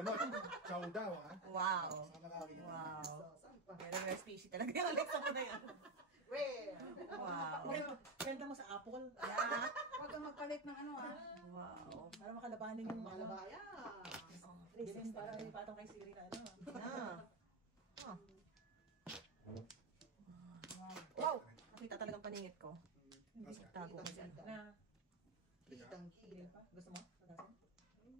Ano? Chow daw, ha? Wow. Sa nakakita. Wow. Saan pa? Very rare species talaga yung Alexa mo na yan. Rare! Wow. Kenta mo sa Apple. Yeah. Huwag kang magpalit ng ano ah. Wow. Para makalabanin yung mga Malabaya! reason para ipatong kay Siri na ano. Yeah. Huh. Wow. Nakita talagang paningit ko. Tago ko dyan. Na, Kitang hindi kita. pa. Gusto mo? Pagasin?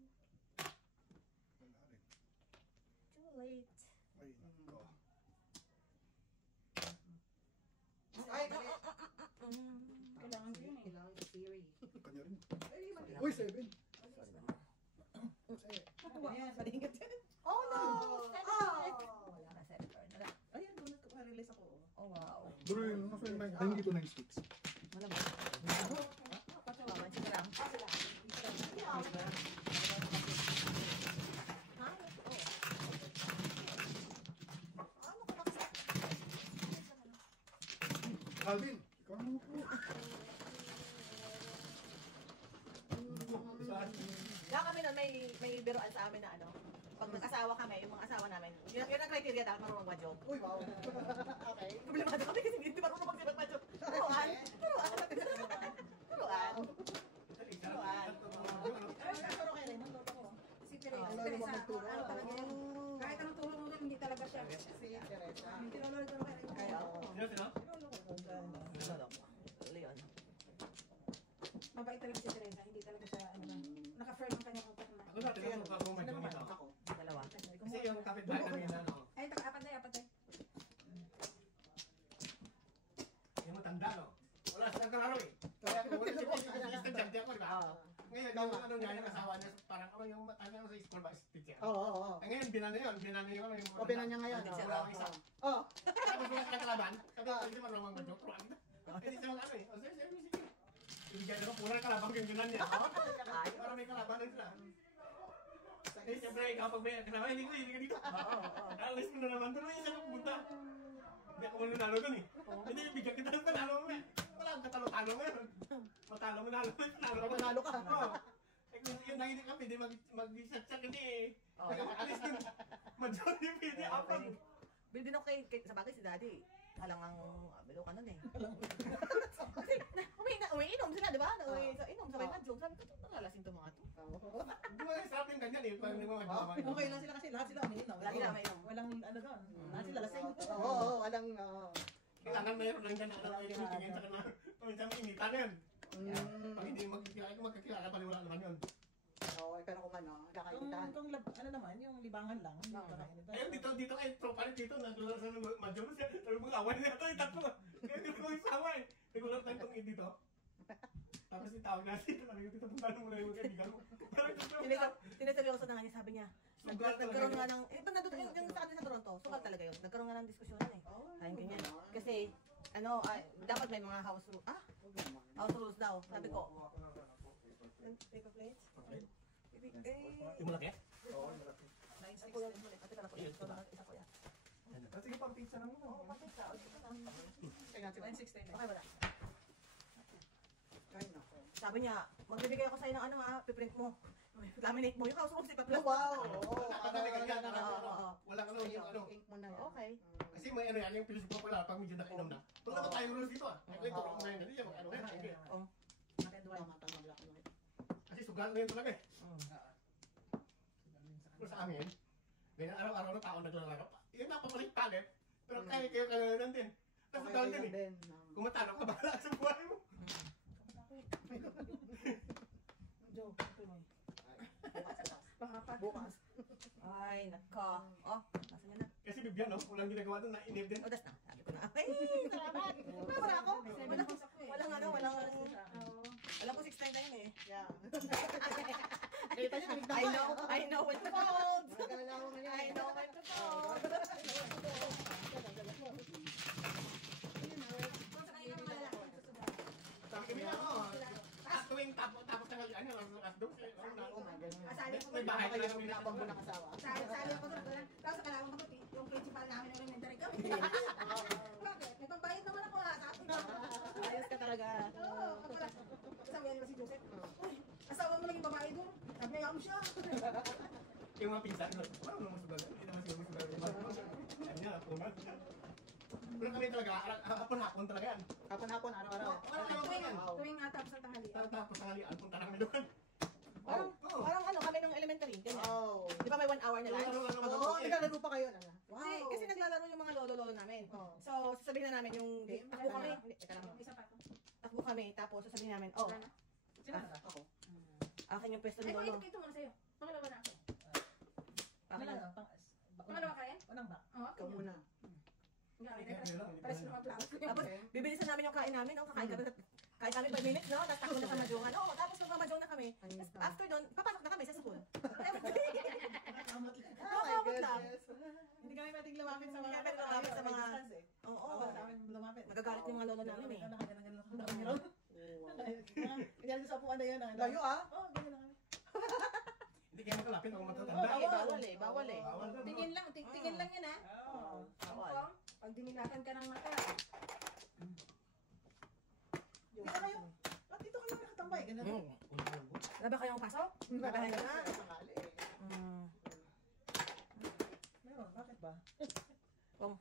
Wala rin. Too late. Ay, nako. Ay, mali! Kailangan ko yun eh. Kailangan si Siri. Kanya rin. Ay, mali. Uy, 7. Ayan, paningit yan. Oh no! Wala. Nasa return. Wala. Ayan, doon nagpa-release ako. Oh wow. Bro, yung nasa yung hindi ko 9 sticks. Wala ba? Maman, sigurado. Calvin, ikaw ang umupo. Kaya kami nun, may biroan sa amin na ano, pag nag-asawa kami, yung mga asawa namin, yun ang criteria dapat marunong mag-joke. Uy, wow. Okay. Problemado kami kasi hindi marunong mag-joke. Turuan. Pero kay Raymond, lolo ko. Si Teresa, Ah, si lolo mo Teresa, magturo. ano talaga yan. Kahit anong tulong mo din, hindi talaga siya. Si Teresa. Hindi lolo ito kaya. Kaya, Sino? lolo ko. Leon. Mabait talaga si Teresa, hindi talaga siya, ano ba, naka-firm ang kanyang utak na. Ako dati lang ako Sino naman? dito. Ako. Dalawa. Kasi yung kapitbahay namin ano, Ay, apat na, apat na. yung matanda no. Wala silang kalaro eh. Kaya kung wala siya estudyante ako, di ba? Ngayon, yung ano niya, yung asawa niya, parang ako yung matanda sa school ba, teacher. Oo. Ngayon, binano yun ano yung... O, binan niya ngayon. Wala akong isa. Oh. Tapos wala silang kalaban, sabi ko, hindi marunong mag-joke, ruan. Hindi siya mag-ano eh. O, sige. Ibigay naman, pura kalaban yung binan niya. Para may kalaban din sila. Eh, siyempre, kapag may kasama, hindi ka dito. Alis mo na naman, doon yung isang pupunta. Hindi ako manunalo doon eh. Hindi, bigyan kita ng panalo mo eh. Wala kang katalo-talo ngayon. Matalo mo, Panalo ka. Oo. Eh, kung yun nahinig kami, hindi mag-shot-shot hindi eh. Alis doon. Majority hindi apag. Bilbin ako sa bagay si daddy. Alang ang bilo ka nun eh. Kasi umiinom sila, di ba? Inom, sabay mag-joke. Sabi ko, nalalasing to mga to. Hindi mo sarap yung ganyan eh. Pag hindi mo mag-joke. Okay lang sila kasi lahat sila umiinom. Lagi na may inom. Walang ano doon. Lahat sila lasing. Oo, walang... Kailangan mayroon lang dyan na may tingin sa kanila. Paminsan may initan yan. Pag hindi magkakilala, paliwala naman yun. Oo, pero kung ano, kakainitan. Kung ano naman, yung libangan lang, hindi kakainitan. Ayun, dito kayo, tropalit dito, naglalasa ng madyo siya. Sabi mo, awan niya ito, yung tatlo. Kaya hindi ko isawa eh. Nagulat tayo itong dito. Tapos itawag natin, sabi ko, dito puntahan mo na yung kaibigan mo. Tinaseryoso na nga niya, sabi niya. Nagkaroon nga ng, ito na doon, yung sa atin sa Toronto, sukat talaga yun. Nagkaroon nga ng diskusyonan eh. Ayun ganyan. Kasi, dapat may mga house rules. House rules daw. Sabi ko, take a plate? Yung malaki? Ako yan, ate ka na po. Isa ko yan. Sige, pang pizza na muna. Oo, pati ka. Okay, 916. wala. Ay, nako. Sabi niya, magbibigay ako sa'yo ng ano ha, piprint mo. Laminate mo yung house rules, ipa-plus. Wow! Wala ka naman yung ano. Ink mo na yan. Okay. Kasi may ano yan, yung pilisip ko pala, pag medyo nakainom na. Wala na tayong rules dito ah. Ito yung turong na yun, hindi siya mag-ano yan. Sige. Tama, black and white. Kasi sugal na yun talaga eh. Pero sa amin, ganyan araw-araw ng tao naglalaro. Yun napapalik palit, pero kaya kayo lang din. Tapos Okay, tawag lang din eh. din. Kung matalo ka, bahala ka sa buhay mo. Joe, ito mo. Bukas. Ay, nako. Oh, nasa niya na. Kasi bibyan no, walang ginagawa doon, nainip din. Odas na. Sabi ko na. Ay, salamat. Wala ako. Walang po 6.9 na yun eh. Yeah. Kita niya, pinignan I know when to fold. I know when to fold. Sabi kami na ako, tuwing tapos ng ano, as doon, Oh my goodness. Sabi ko, may bahay Baka na yung pinapang mo ng asawa. sabi ako doon, tapos kailangan ko yung principal namin ng elementary kami. Bakit? May pambayad naman ako ha, sabi ko. Ayos ka talaga. Oo, sabi niya si Joseph, uy, asawa mo lang yung babae doon. Sabi niya, mo siya. yung mga pinsan ko, parang naman sugal, hindi naman sila masugal. Sabi niya, pumat. Pero kami talaga, hapon-hapon talaga yan. Hapon-hapon, araw-araw. Tuwing tapos ng tanghali. Tapos ng halian, punta na kami doon. Parang ano kami nung elementary. Ganyan. Oh. Di ba may 1 hour na lunch? Oo, naglalaro pa kayo. Wow. Kasi naglalaro yung mga lolo-lolo namin. So, sasabihin na namin yung takbo kami. Teka lang. Isa pa to. Takbo kami, tapos sasabihin namin, oh, Ako. akin yung pwesto Ay, ng lolo. ito muna sa'yo. Pangalawa na ako. Akin yung... Pangalawa ka rin? Unang ba? Oo, Ikaw muna. Pares yung mga plano. Tapos, bibilisan namin yung kain namin, no? Kakain kami, kain kami 5 minutes, no? Tapos takbo na sa Majongan. Oo, tapos magmamajong na kami. After doon, papasok na kami sa school. Oh my Nakakabot lang. goodness. Hindi kami pwedeng lumapit sa mga... Hindi kami pwedeng lumapit sa mga- distance eh. Oo, Bawal sa amin lumapit. nagagalit yung mga lolo namin eh. Ganyan sa upuan na yun. Layo ah. Oo, ganyan na kami. Hindi kayo makalapit ako matatanda. Bawal eh, bawal eh. Tingin lang, tingin lang yan ha. Oo. Bawal. Pag dinilatan ka ng mata. Dito kayo. Ba't dito kayo nakatambay? Ganun. Wala ba kayong pasok? Babahay ka na? Tanghali eh. Meron, bakit ba? Wow.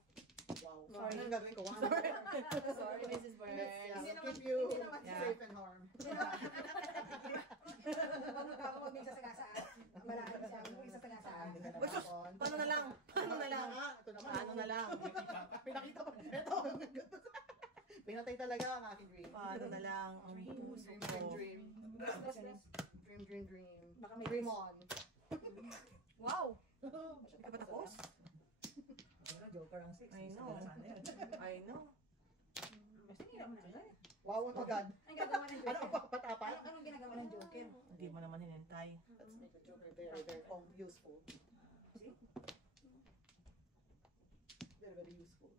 Sorry. Anong gagawin ko? Sorry, Mrs. Burns. Yeah, Hindi we'll naman- keep you hindi naman- safe and harm. Ako mag-isa sa gasa. Malaki siya. Mag-isa sa gasa. Uy, sus! Paano na lang? Paano na lang? Ito naman. Paano na lang? Pinakita ko. Ito. Pinatay talaga ang aking dream. Paano na lang? Ang puso ko. Dream. Baka may Dream on. Wow! Hindi ka pa tapos? Wala, joker ang 6. I know. I know. Mas tingin naman na Wow, oh my God. Ang gagawa ng Ano Joker. ang patapa? Anong ginagawa ng Joker? Hindi mo naman hinintay. Let's make a joker very, very useful. Very useful.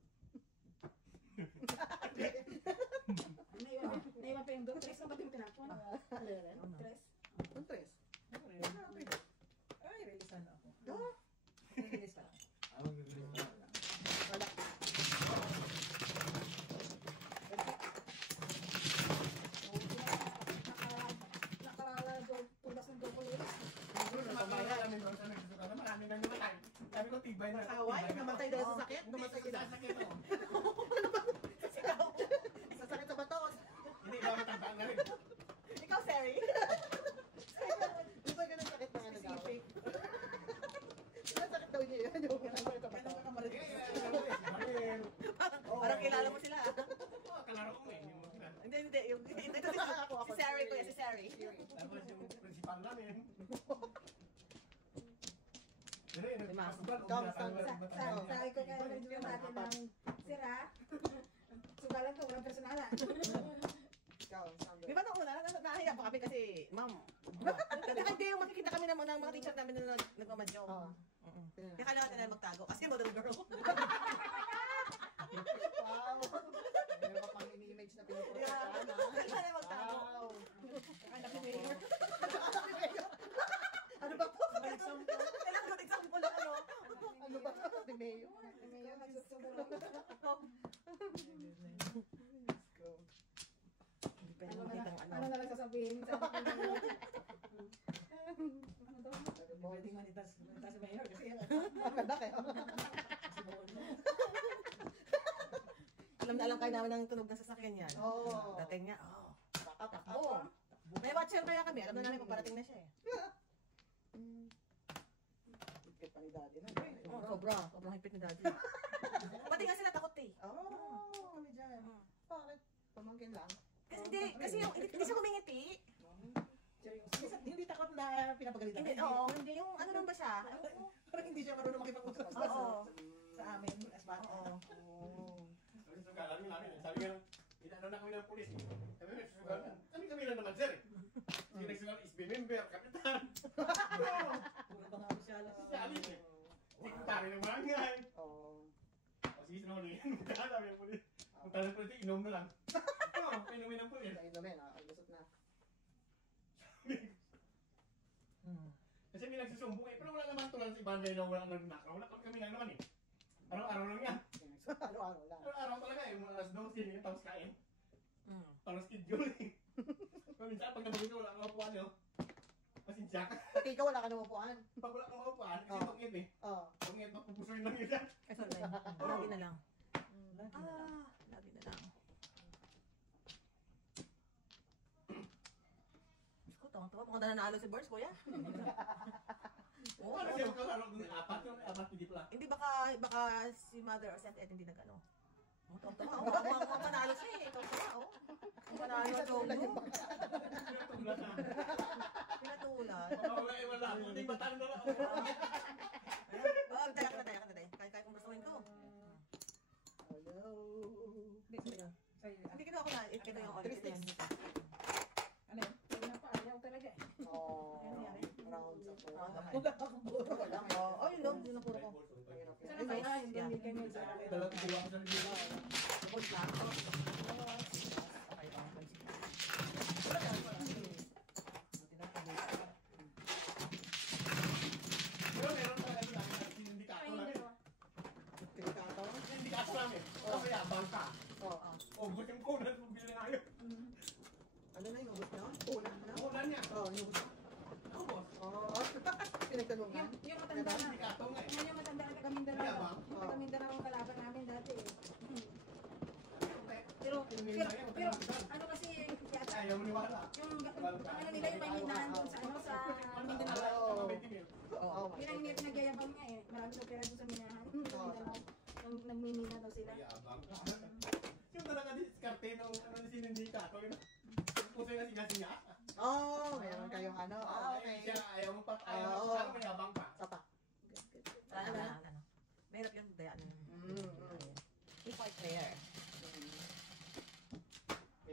Naiwan pa yung doon. Tres na ba yung tinapon? Tres. Ang tres. Ay, releasean na ako. Ah, Release lang. wala. Nakatulas ng double ulit. Marami nang namatay. Sabi ko, tibay na. Away, namatay dahil sa sakit. Namatay sila. Sakit ako. Sa sakit sa batos. Hindi ba matanda na rin? Ikaw, Sari? Di ba ganun sakit ng ano daw? Ang sakit daw niya yun. Yung sakit sa batos. Parang kilala mo sila. Kalaro ko eh. Yung mga Hindi, hindi. Hindi, Ako. si Sari ko, si Sari. Tapos yung principal namin. Pero yun, Sabi Sabi ko kaya medyo natin ng sira. Sugalan to, walang personalan. Ikaw, Sandra. Di ba nung una, nahiya pa kami kasi, ma'am. Kasi hindi yung makikita kami ng mga teacher namin na nagmamadyo. Oo. Kaya kailangan nila magtago kasi model girl. Wow. Meron ka pang ini-image na pinuprotektahan, ha? Kailangan nila magtago. Wow. Anak ni Mayor. Ano ba to? Kailangan mag-example ng ano. Ano ba to? Di Mayo. Mayor, nagsusugalan. Pero Ano makita ng ano na lang sasabihin? Sabi ko na ano daw? Pwede nga itas si Mayor kasi Maganda kayo. Alam na alam kayo namin ng tunog ng sasakyan yan. Oo. Dating niya, oh. Takbo. May watcher kaya kami. Alam na namin kung parating na siya eh. Higpit pa ni Daddy na. Oh, sobra. Sobrang hipit ni daddy. Pati nga sila takot eh. Oh, kami dyan. Bakit? Pamangkin lang. Kasi yung, hindi siya humingiti. hindi takot na pinapagalitan. Hindi, oo. Hindi yung, ano lang ba siya? Parang hindi siya marunong makipag-usap Oo. sa amin as bata. Oh. Sabi sa kalan namin, sabi nga, inano na kami ng pulis. Sabi nga, sugalan. Kami lang naman sir eh. Sige nagsugalan, SB member, kapitan. Puro bang opisyala. Siya alis eh. Sekretary ng barangay. Oh. O sige, sinuli. Sabi ng pulis. Kung talang pulis, inom na lang. Oo, inumin ng pulis. Sa inumin, ha? Ang lusot na. Kasi may nagsusumbong eh. Pero wala naman tulad sa ibang na walang nagnakaw. Wala kami lang naman eh. Araw-araw lang yan. Araw-araw lang. Araw-araw talaga eh. Mga alas 12 yung tapos kain. Mm. Parang schedule eh. Minsan pag nabagay ko wala kang mapuan eh. Pasensya ka. Pati ikaw wala ka nang upuan. Pag wala kang mapuan, kasi Oo. pangit eh. Oo. Pangit, mapupusoy lang yun yan. Ay, sorry. Lagi na lang. Lagi na lang. Diyos ko, tawang-tawa. Mukhang nananalo si Burns, kuya. Oo, Ano siya magkalaro dun? Apat yun, apat hindi pala. Hindi baka si Mother or Saint Ed hindi nag-ano. Ang tawang-tawa. Ang panalo siya eh. Tawang-tawa, oh. Ang panalo sa jogo. Pinatulan na. Pinatulan. Baka wala eh, wala. Hindi batang na lang. Oh, tayo ka na. Kaya kung gustuin ko. Hello. Hindi, sa'yo. Sa'yo. Hindi kinuha ko na. Ito yung ulit. Ito yan. Ano yun? Hindi na pa, ayaw talaga eh. Oh. Ano nangyari? Rounds ako. Wala akong buro. Wala. Oh, yun lang. Yun ang puro ko. Mahirap yan. Sana ba yung bumili kayo sa Dalawa ko sa nila. Bukod lang. Pero meron pa ano lang, sindikato Ay, lang. hindi ba? Tinikato? Sindikato lang eh. Kasi abang ka. Oo. O, buting ko na bumili na ngayon. Ako, boss. Oo. Pinagtanungan. Yung matanda na. Hindi ka, ito nga eh. Yung matanda na taga Mindanao. Yabang? Yung taga Mindanao ang kalaban namin dati. Pero, Pinumili tayo, pero, matanda. ano kasi, yata, Ayaw mo niwala. yung ano nila yung mahinahan doon sa ano sa Mindanao. Mga 20 mil. Oo. Yun ang nagyayabang niya eh. Marami daw pera doon sa minahan. Sa Mindanao. Nagmimina daw sila. Mayabang. Yung talaga diskarte nung ano ni sinindika. Ito yun. Puso yung singa-singa. Oh, mayroon kayong ano. Okay. Siya ayaw mo pa. Ayaw mo pa. Mayabang pa. Tapa. Ano? Mahirap yung dayaan. Keep fight player.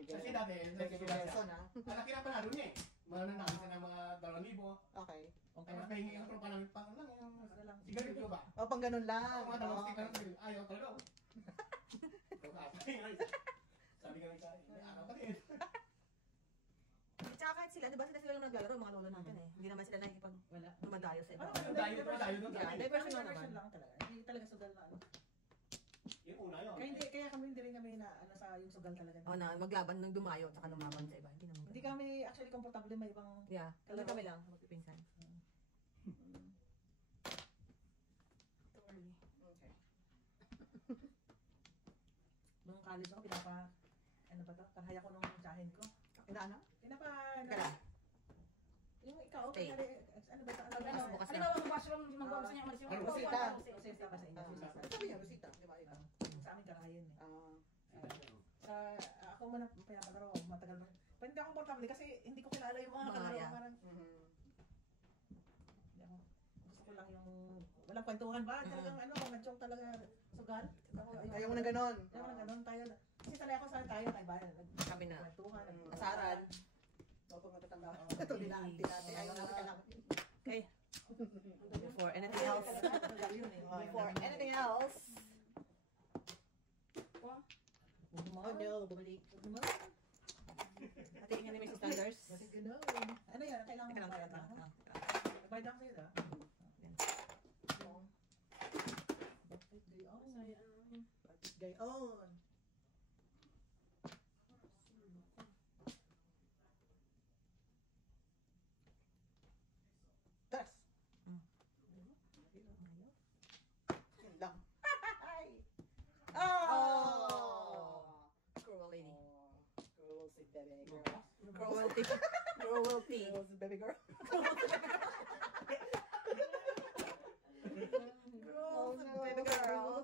Kasi dati, Person, ha? malaki na panalo niya eh. Mga nanalo siya ng mga 2,000. Okay. Tapos mahingi ang tropa namin pa lang yung sigarilyo ba? O, pang ganun lang. Mga dalawang stick Okay. na sigarilyo. Ayaw talaga oh. Sabi ka rin may araw pa rin. Tsaka kahit sila, di ba sila yung naglalaro, mga lolo natin eh. Hindi naman sila nakikipag Wala. lumadayo sa iba. Dayo doon sa Yeah, amin. diversion na naman. Diversion lang talaga. Hindi talaga sugal na ano. Yung una yun. Kaya kami hindi rin kami na ano sa yung sugal talaga. O na, maglaban ng dumayo, tsaka lumaban sa iba. Hindi naman. Hindi kami actually komportable may ibang Yeah, kami lang, magpipinsan. Okay. nung college ako ano ba to? Kahaya ko nung tsahin ko. Inaano? Teka lang. Yung ikaw, Stay. ano ba ito? Pag Ano ano, bukas na. halimbawa magbukas yung magbukas niya, umalis yung Ano, magbukas Rosita? yung Rosita ba sa inyo? Ano sabi niya, Rosita? Di ba iba? Sa amin karahayan eh. Ah. Sa ako man ang pinapalaro, matagal ba? Pero hindi ako komportable kasi hindi ko kilala yung mga Mga, kalaro. yeah. Parang Mhm. hindi ako. Gusto ko lang yung walang kwentuhan ba? Talagang ano, mga joke talaga sugal. Ayaw mo na ganon. Ayaw mo na ganun tayo. Kasi sanay ako sa tayo kay bayan. Kami na. Kwentuhan. Asaran. O, pag matatanda ka. Ito, dinati. Ayaw na ka lang. Okay. Before anything else. Before anything else. Oh no, bumalik. Ating nga ni Mrs. Thunders. Ano yan? Kailangan Teka mo lang, bayad teka na? lang. Nagbayad ako sa'yo na? Gayon. Tas. Yun lang. Oh! Cruel lady. Cruel si baby girl. Cruelty. Cruelty. Cruel si baby girl. Cruel baby girl.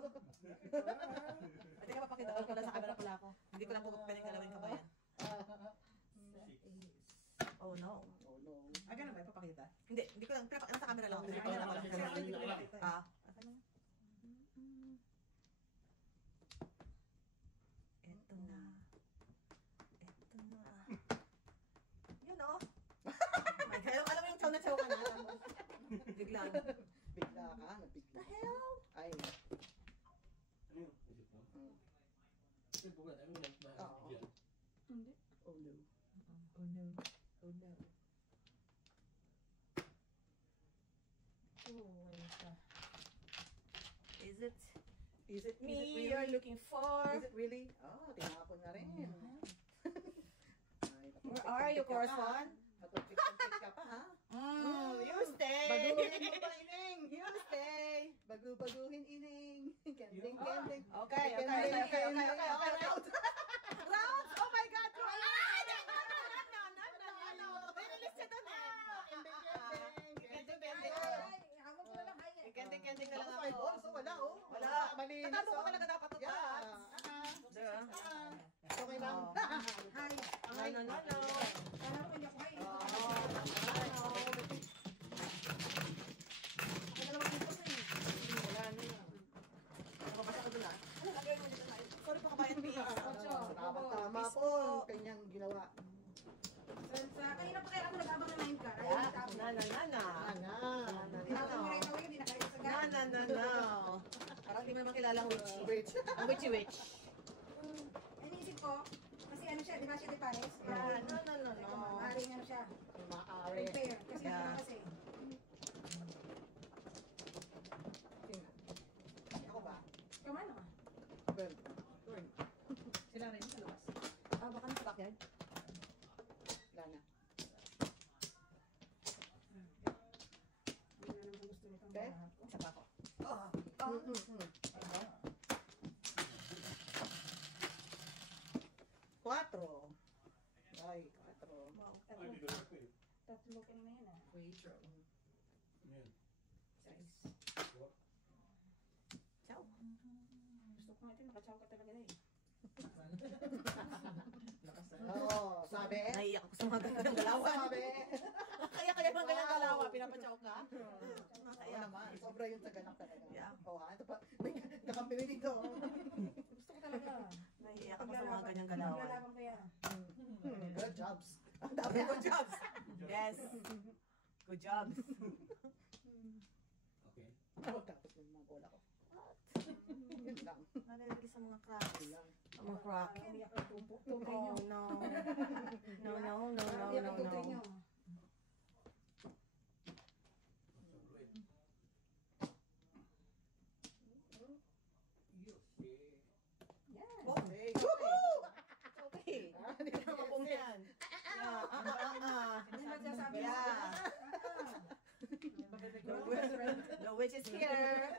Pwede ka mapakita ko lang sa camera pala ako. Hindi ko lang po pwedeng galawin kabayan. Oh no. Oh no. Ah, ganun ba? Ipapakita? Hindi ko lang, nasa camera lang. Hindi Kasi ko wala lang ko lang. makikita. Hindi ko lang. Ah. Ito na. Ito na. Yun oh. My God. Alam mo yung chow na chow ka na. Biglang. Bigla ka, nabigla. The hell? Ay. Ano yun? Isip mo? Isip mo nga, ano yun? Oo. Hindi. Oh no. Oh no. Oh no. Oh, Is it me really? you're looking for? Is it really? Oh, tinapon na rin. Ay, Where are you, Corson? Matupik-tupik ka pa, ha? You stay. Baguhin mo pa, Ining! You stay. Baguhin, Ining! Kending. Okay. Rounds. Oh my God. No. Release siya doon eh. Hawak ko na lang kaya. Kending na lang Ako ako. also, wala, oh. Wala. Malinis, Tatalo ko oh. talaga dapat ito. Yeah. Diba? Okay lang. Hi. No. Sana ko hindi ako hi. Mabasa ko doon ah. Ano lagay mo dito na? Sorry po kabayan, please. Tama po. Kanyang ginawa. Sa kanina pa kaya ako nag-abang ng 9 car. Ayaw Yeah. nagtapon. Na. Tinapon mo right away, hindi na kaya sa gana. No. Parang di mo naman kilala ang witchy. Wait. Ang witchy. Iniisip ko, kasi ano siya, di ba siya de Pares? No. Maaaring ano siya, Maaari. repair. Kasi Yeah. ano kasi. Ako ba? Kamano ka? Well, Sila rin sa labas. Baka nasa backyard. wala na. Ay, 4. Wow, Ay, hindi na ito eh. Tatlo ka na yan ah. Quattro. Ayan. What? Ciao. Gusto ko nga ito, nakachaw ka talaga na eh. Oo, sabi. Naiiyak ako sa mga ganang galawan. Sabi. Kaya bang ganang galawan? Pinapachaw ka? Oo Nakaiyak. naman. Sobra yung taganap talaga. Yeah. Oo, ito pa. May kakampi mo dito. Gusto ko talaga. Naiiyak ako sa mga ganyang galawan. Maglalaban kaya. Good jobs. Ang dami good jobs. Yes. Good jobs. Okay. Tapos yung mga bola ko. Yun lang. Nalilagay sa mga cracks. Yun lang. Sa mga crack. Umiyak ang tupo. Oh no. No, no, no, no, Umiyak no, ang tutoy no. niyo. Yan. Okay. Okay. Hindi ka mapong yan. Yeah. Hindi magsasabi na Yeah. The witch is here.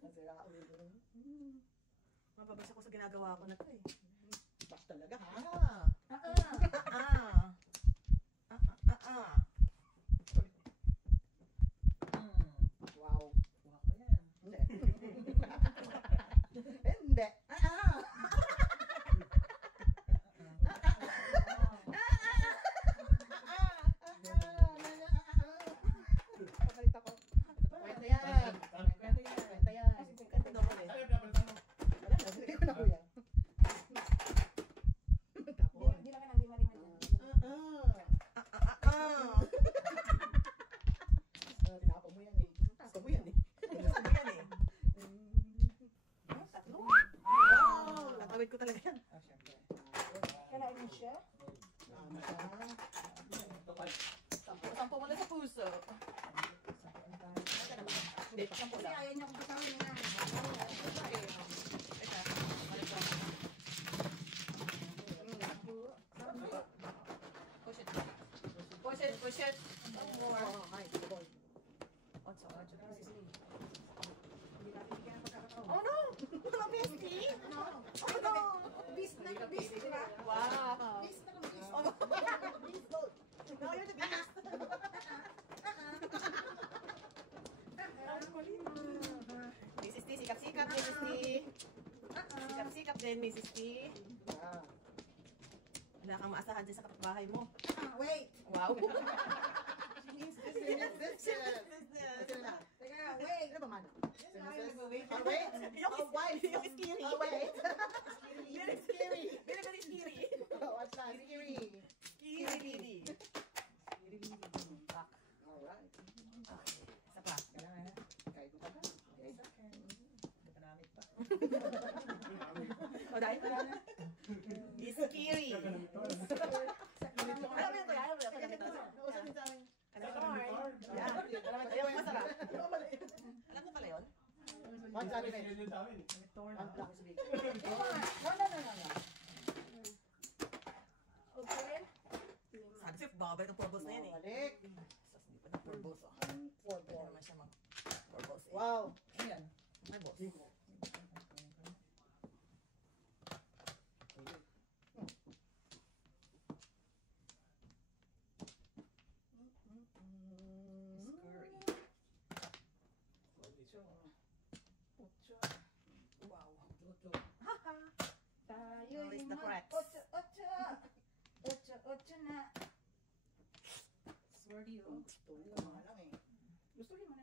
Nasira ulo. Mababasa ko sa ginagawa ko na to eh. Bak talaga ha. Wow. Hindi. Hindi. Pakalit ako. Kwenta yan. Kwenta yan. Kwenta yan. Kanta daw ulit. Sabi, pinapalitan mo. Wala na. Sige ko na kuya. Tapos. Di ba ka nang lima-lima dyan? Tinapa mo yan eh. Gusto mo yan eh. Gusto mo yan eh. Tatlo. Wow! Natawid ko talaga yan. Ah, syempre. Kalain mo siya? Tama siya. Sampo mo na sa puso. Hindi, sampo Kasi lang. ayaw niya kung kasawin niya. Push it. Push it, push it. Oh, hi. Boy. Otso. Hindi natin bigyan ng pagkakataon. Oh no! Mga bestie! Oh no! Beast na beast, di ba? Wow! Beast na beast. Oh, Please don't. now you're the beast! Mrs. T, sikap-sikap, Mrs. T. Sikap-sikap din, Mrs. T. Ah. Wala kang maasahan dyan sa kapitbahay mo. Wait. Wow! This na. Teka, wait. Ano ba man? Wait. Oh, wait. Oh, wait. Yung scary. Oh, wait. Very scary. Very, very scary. Oh, what's that? Scary. Scary, Didi. Back. Alright. Isa pa. Kahit mo pa ba? Okay. Ganamit pa. O, dahil pala na. It's scary. Alam mo yun, kuya? Alam mo yun? Nausap din sa amin. Alam mo yun? Yeah. Ayaw mo masarap. Alam mo pala yun? One sabi na Yun yun sa amin. One lang sabi. No. Okay. Sabi siya, babay ng purbles na yan eh. Balik. Sus, hindi pa na purbles oh. Four Hindi ball. naman siya mag-purbles eh. Wow. Ayan. May boss. Wow. Tayo'y Where's the cracks? Ocho na. Swear to you. Tuloy mga lang eh. Gusto mo na.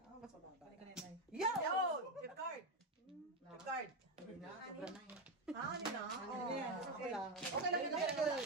Ah, mas mababa. Balik ka na yun. Yo! Your card! Your card! Sabi na, sobra na eh. Ah, ano na? Okay lang. Okay lang yun.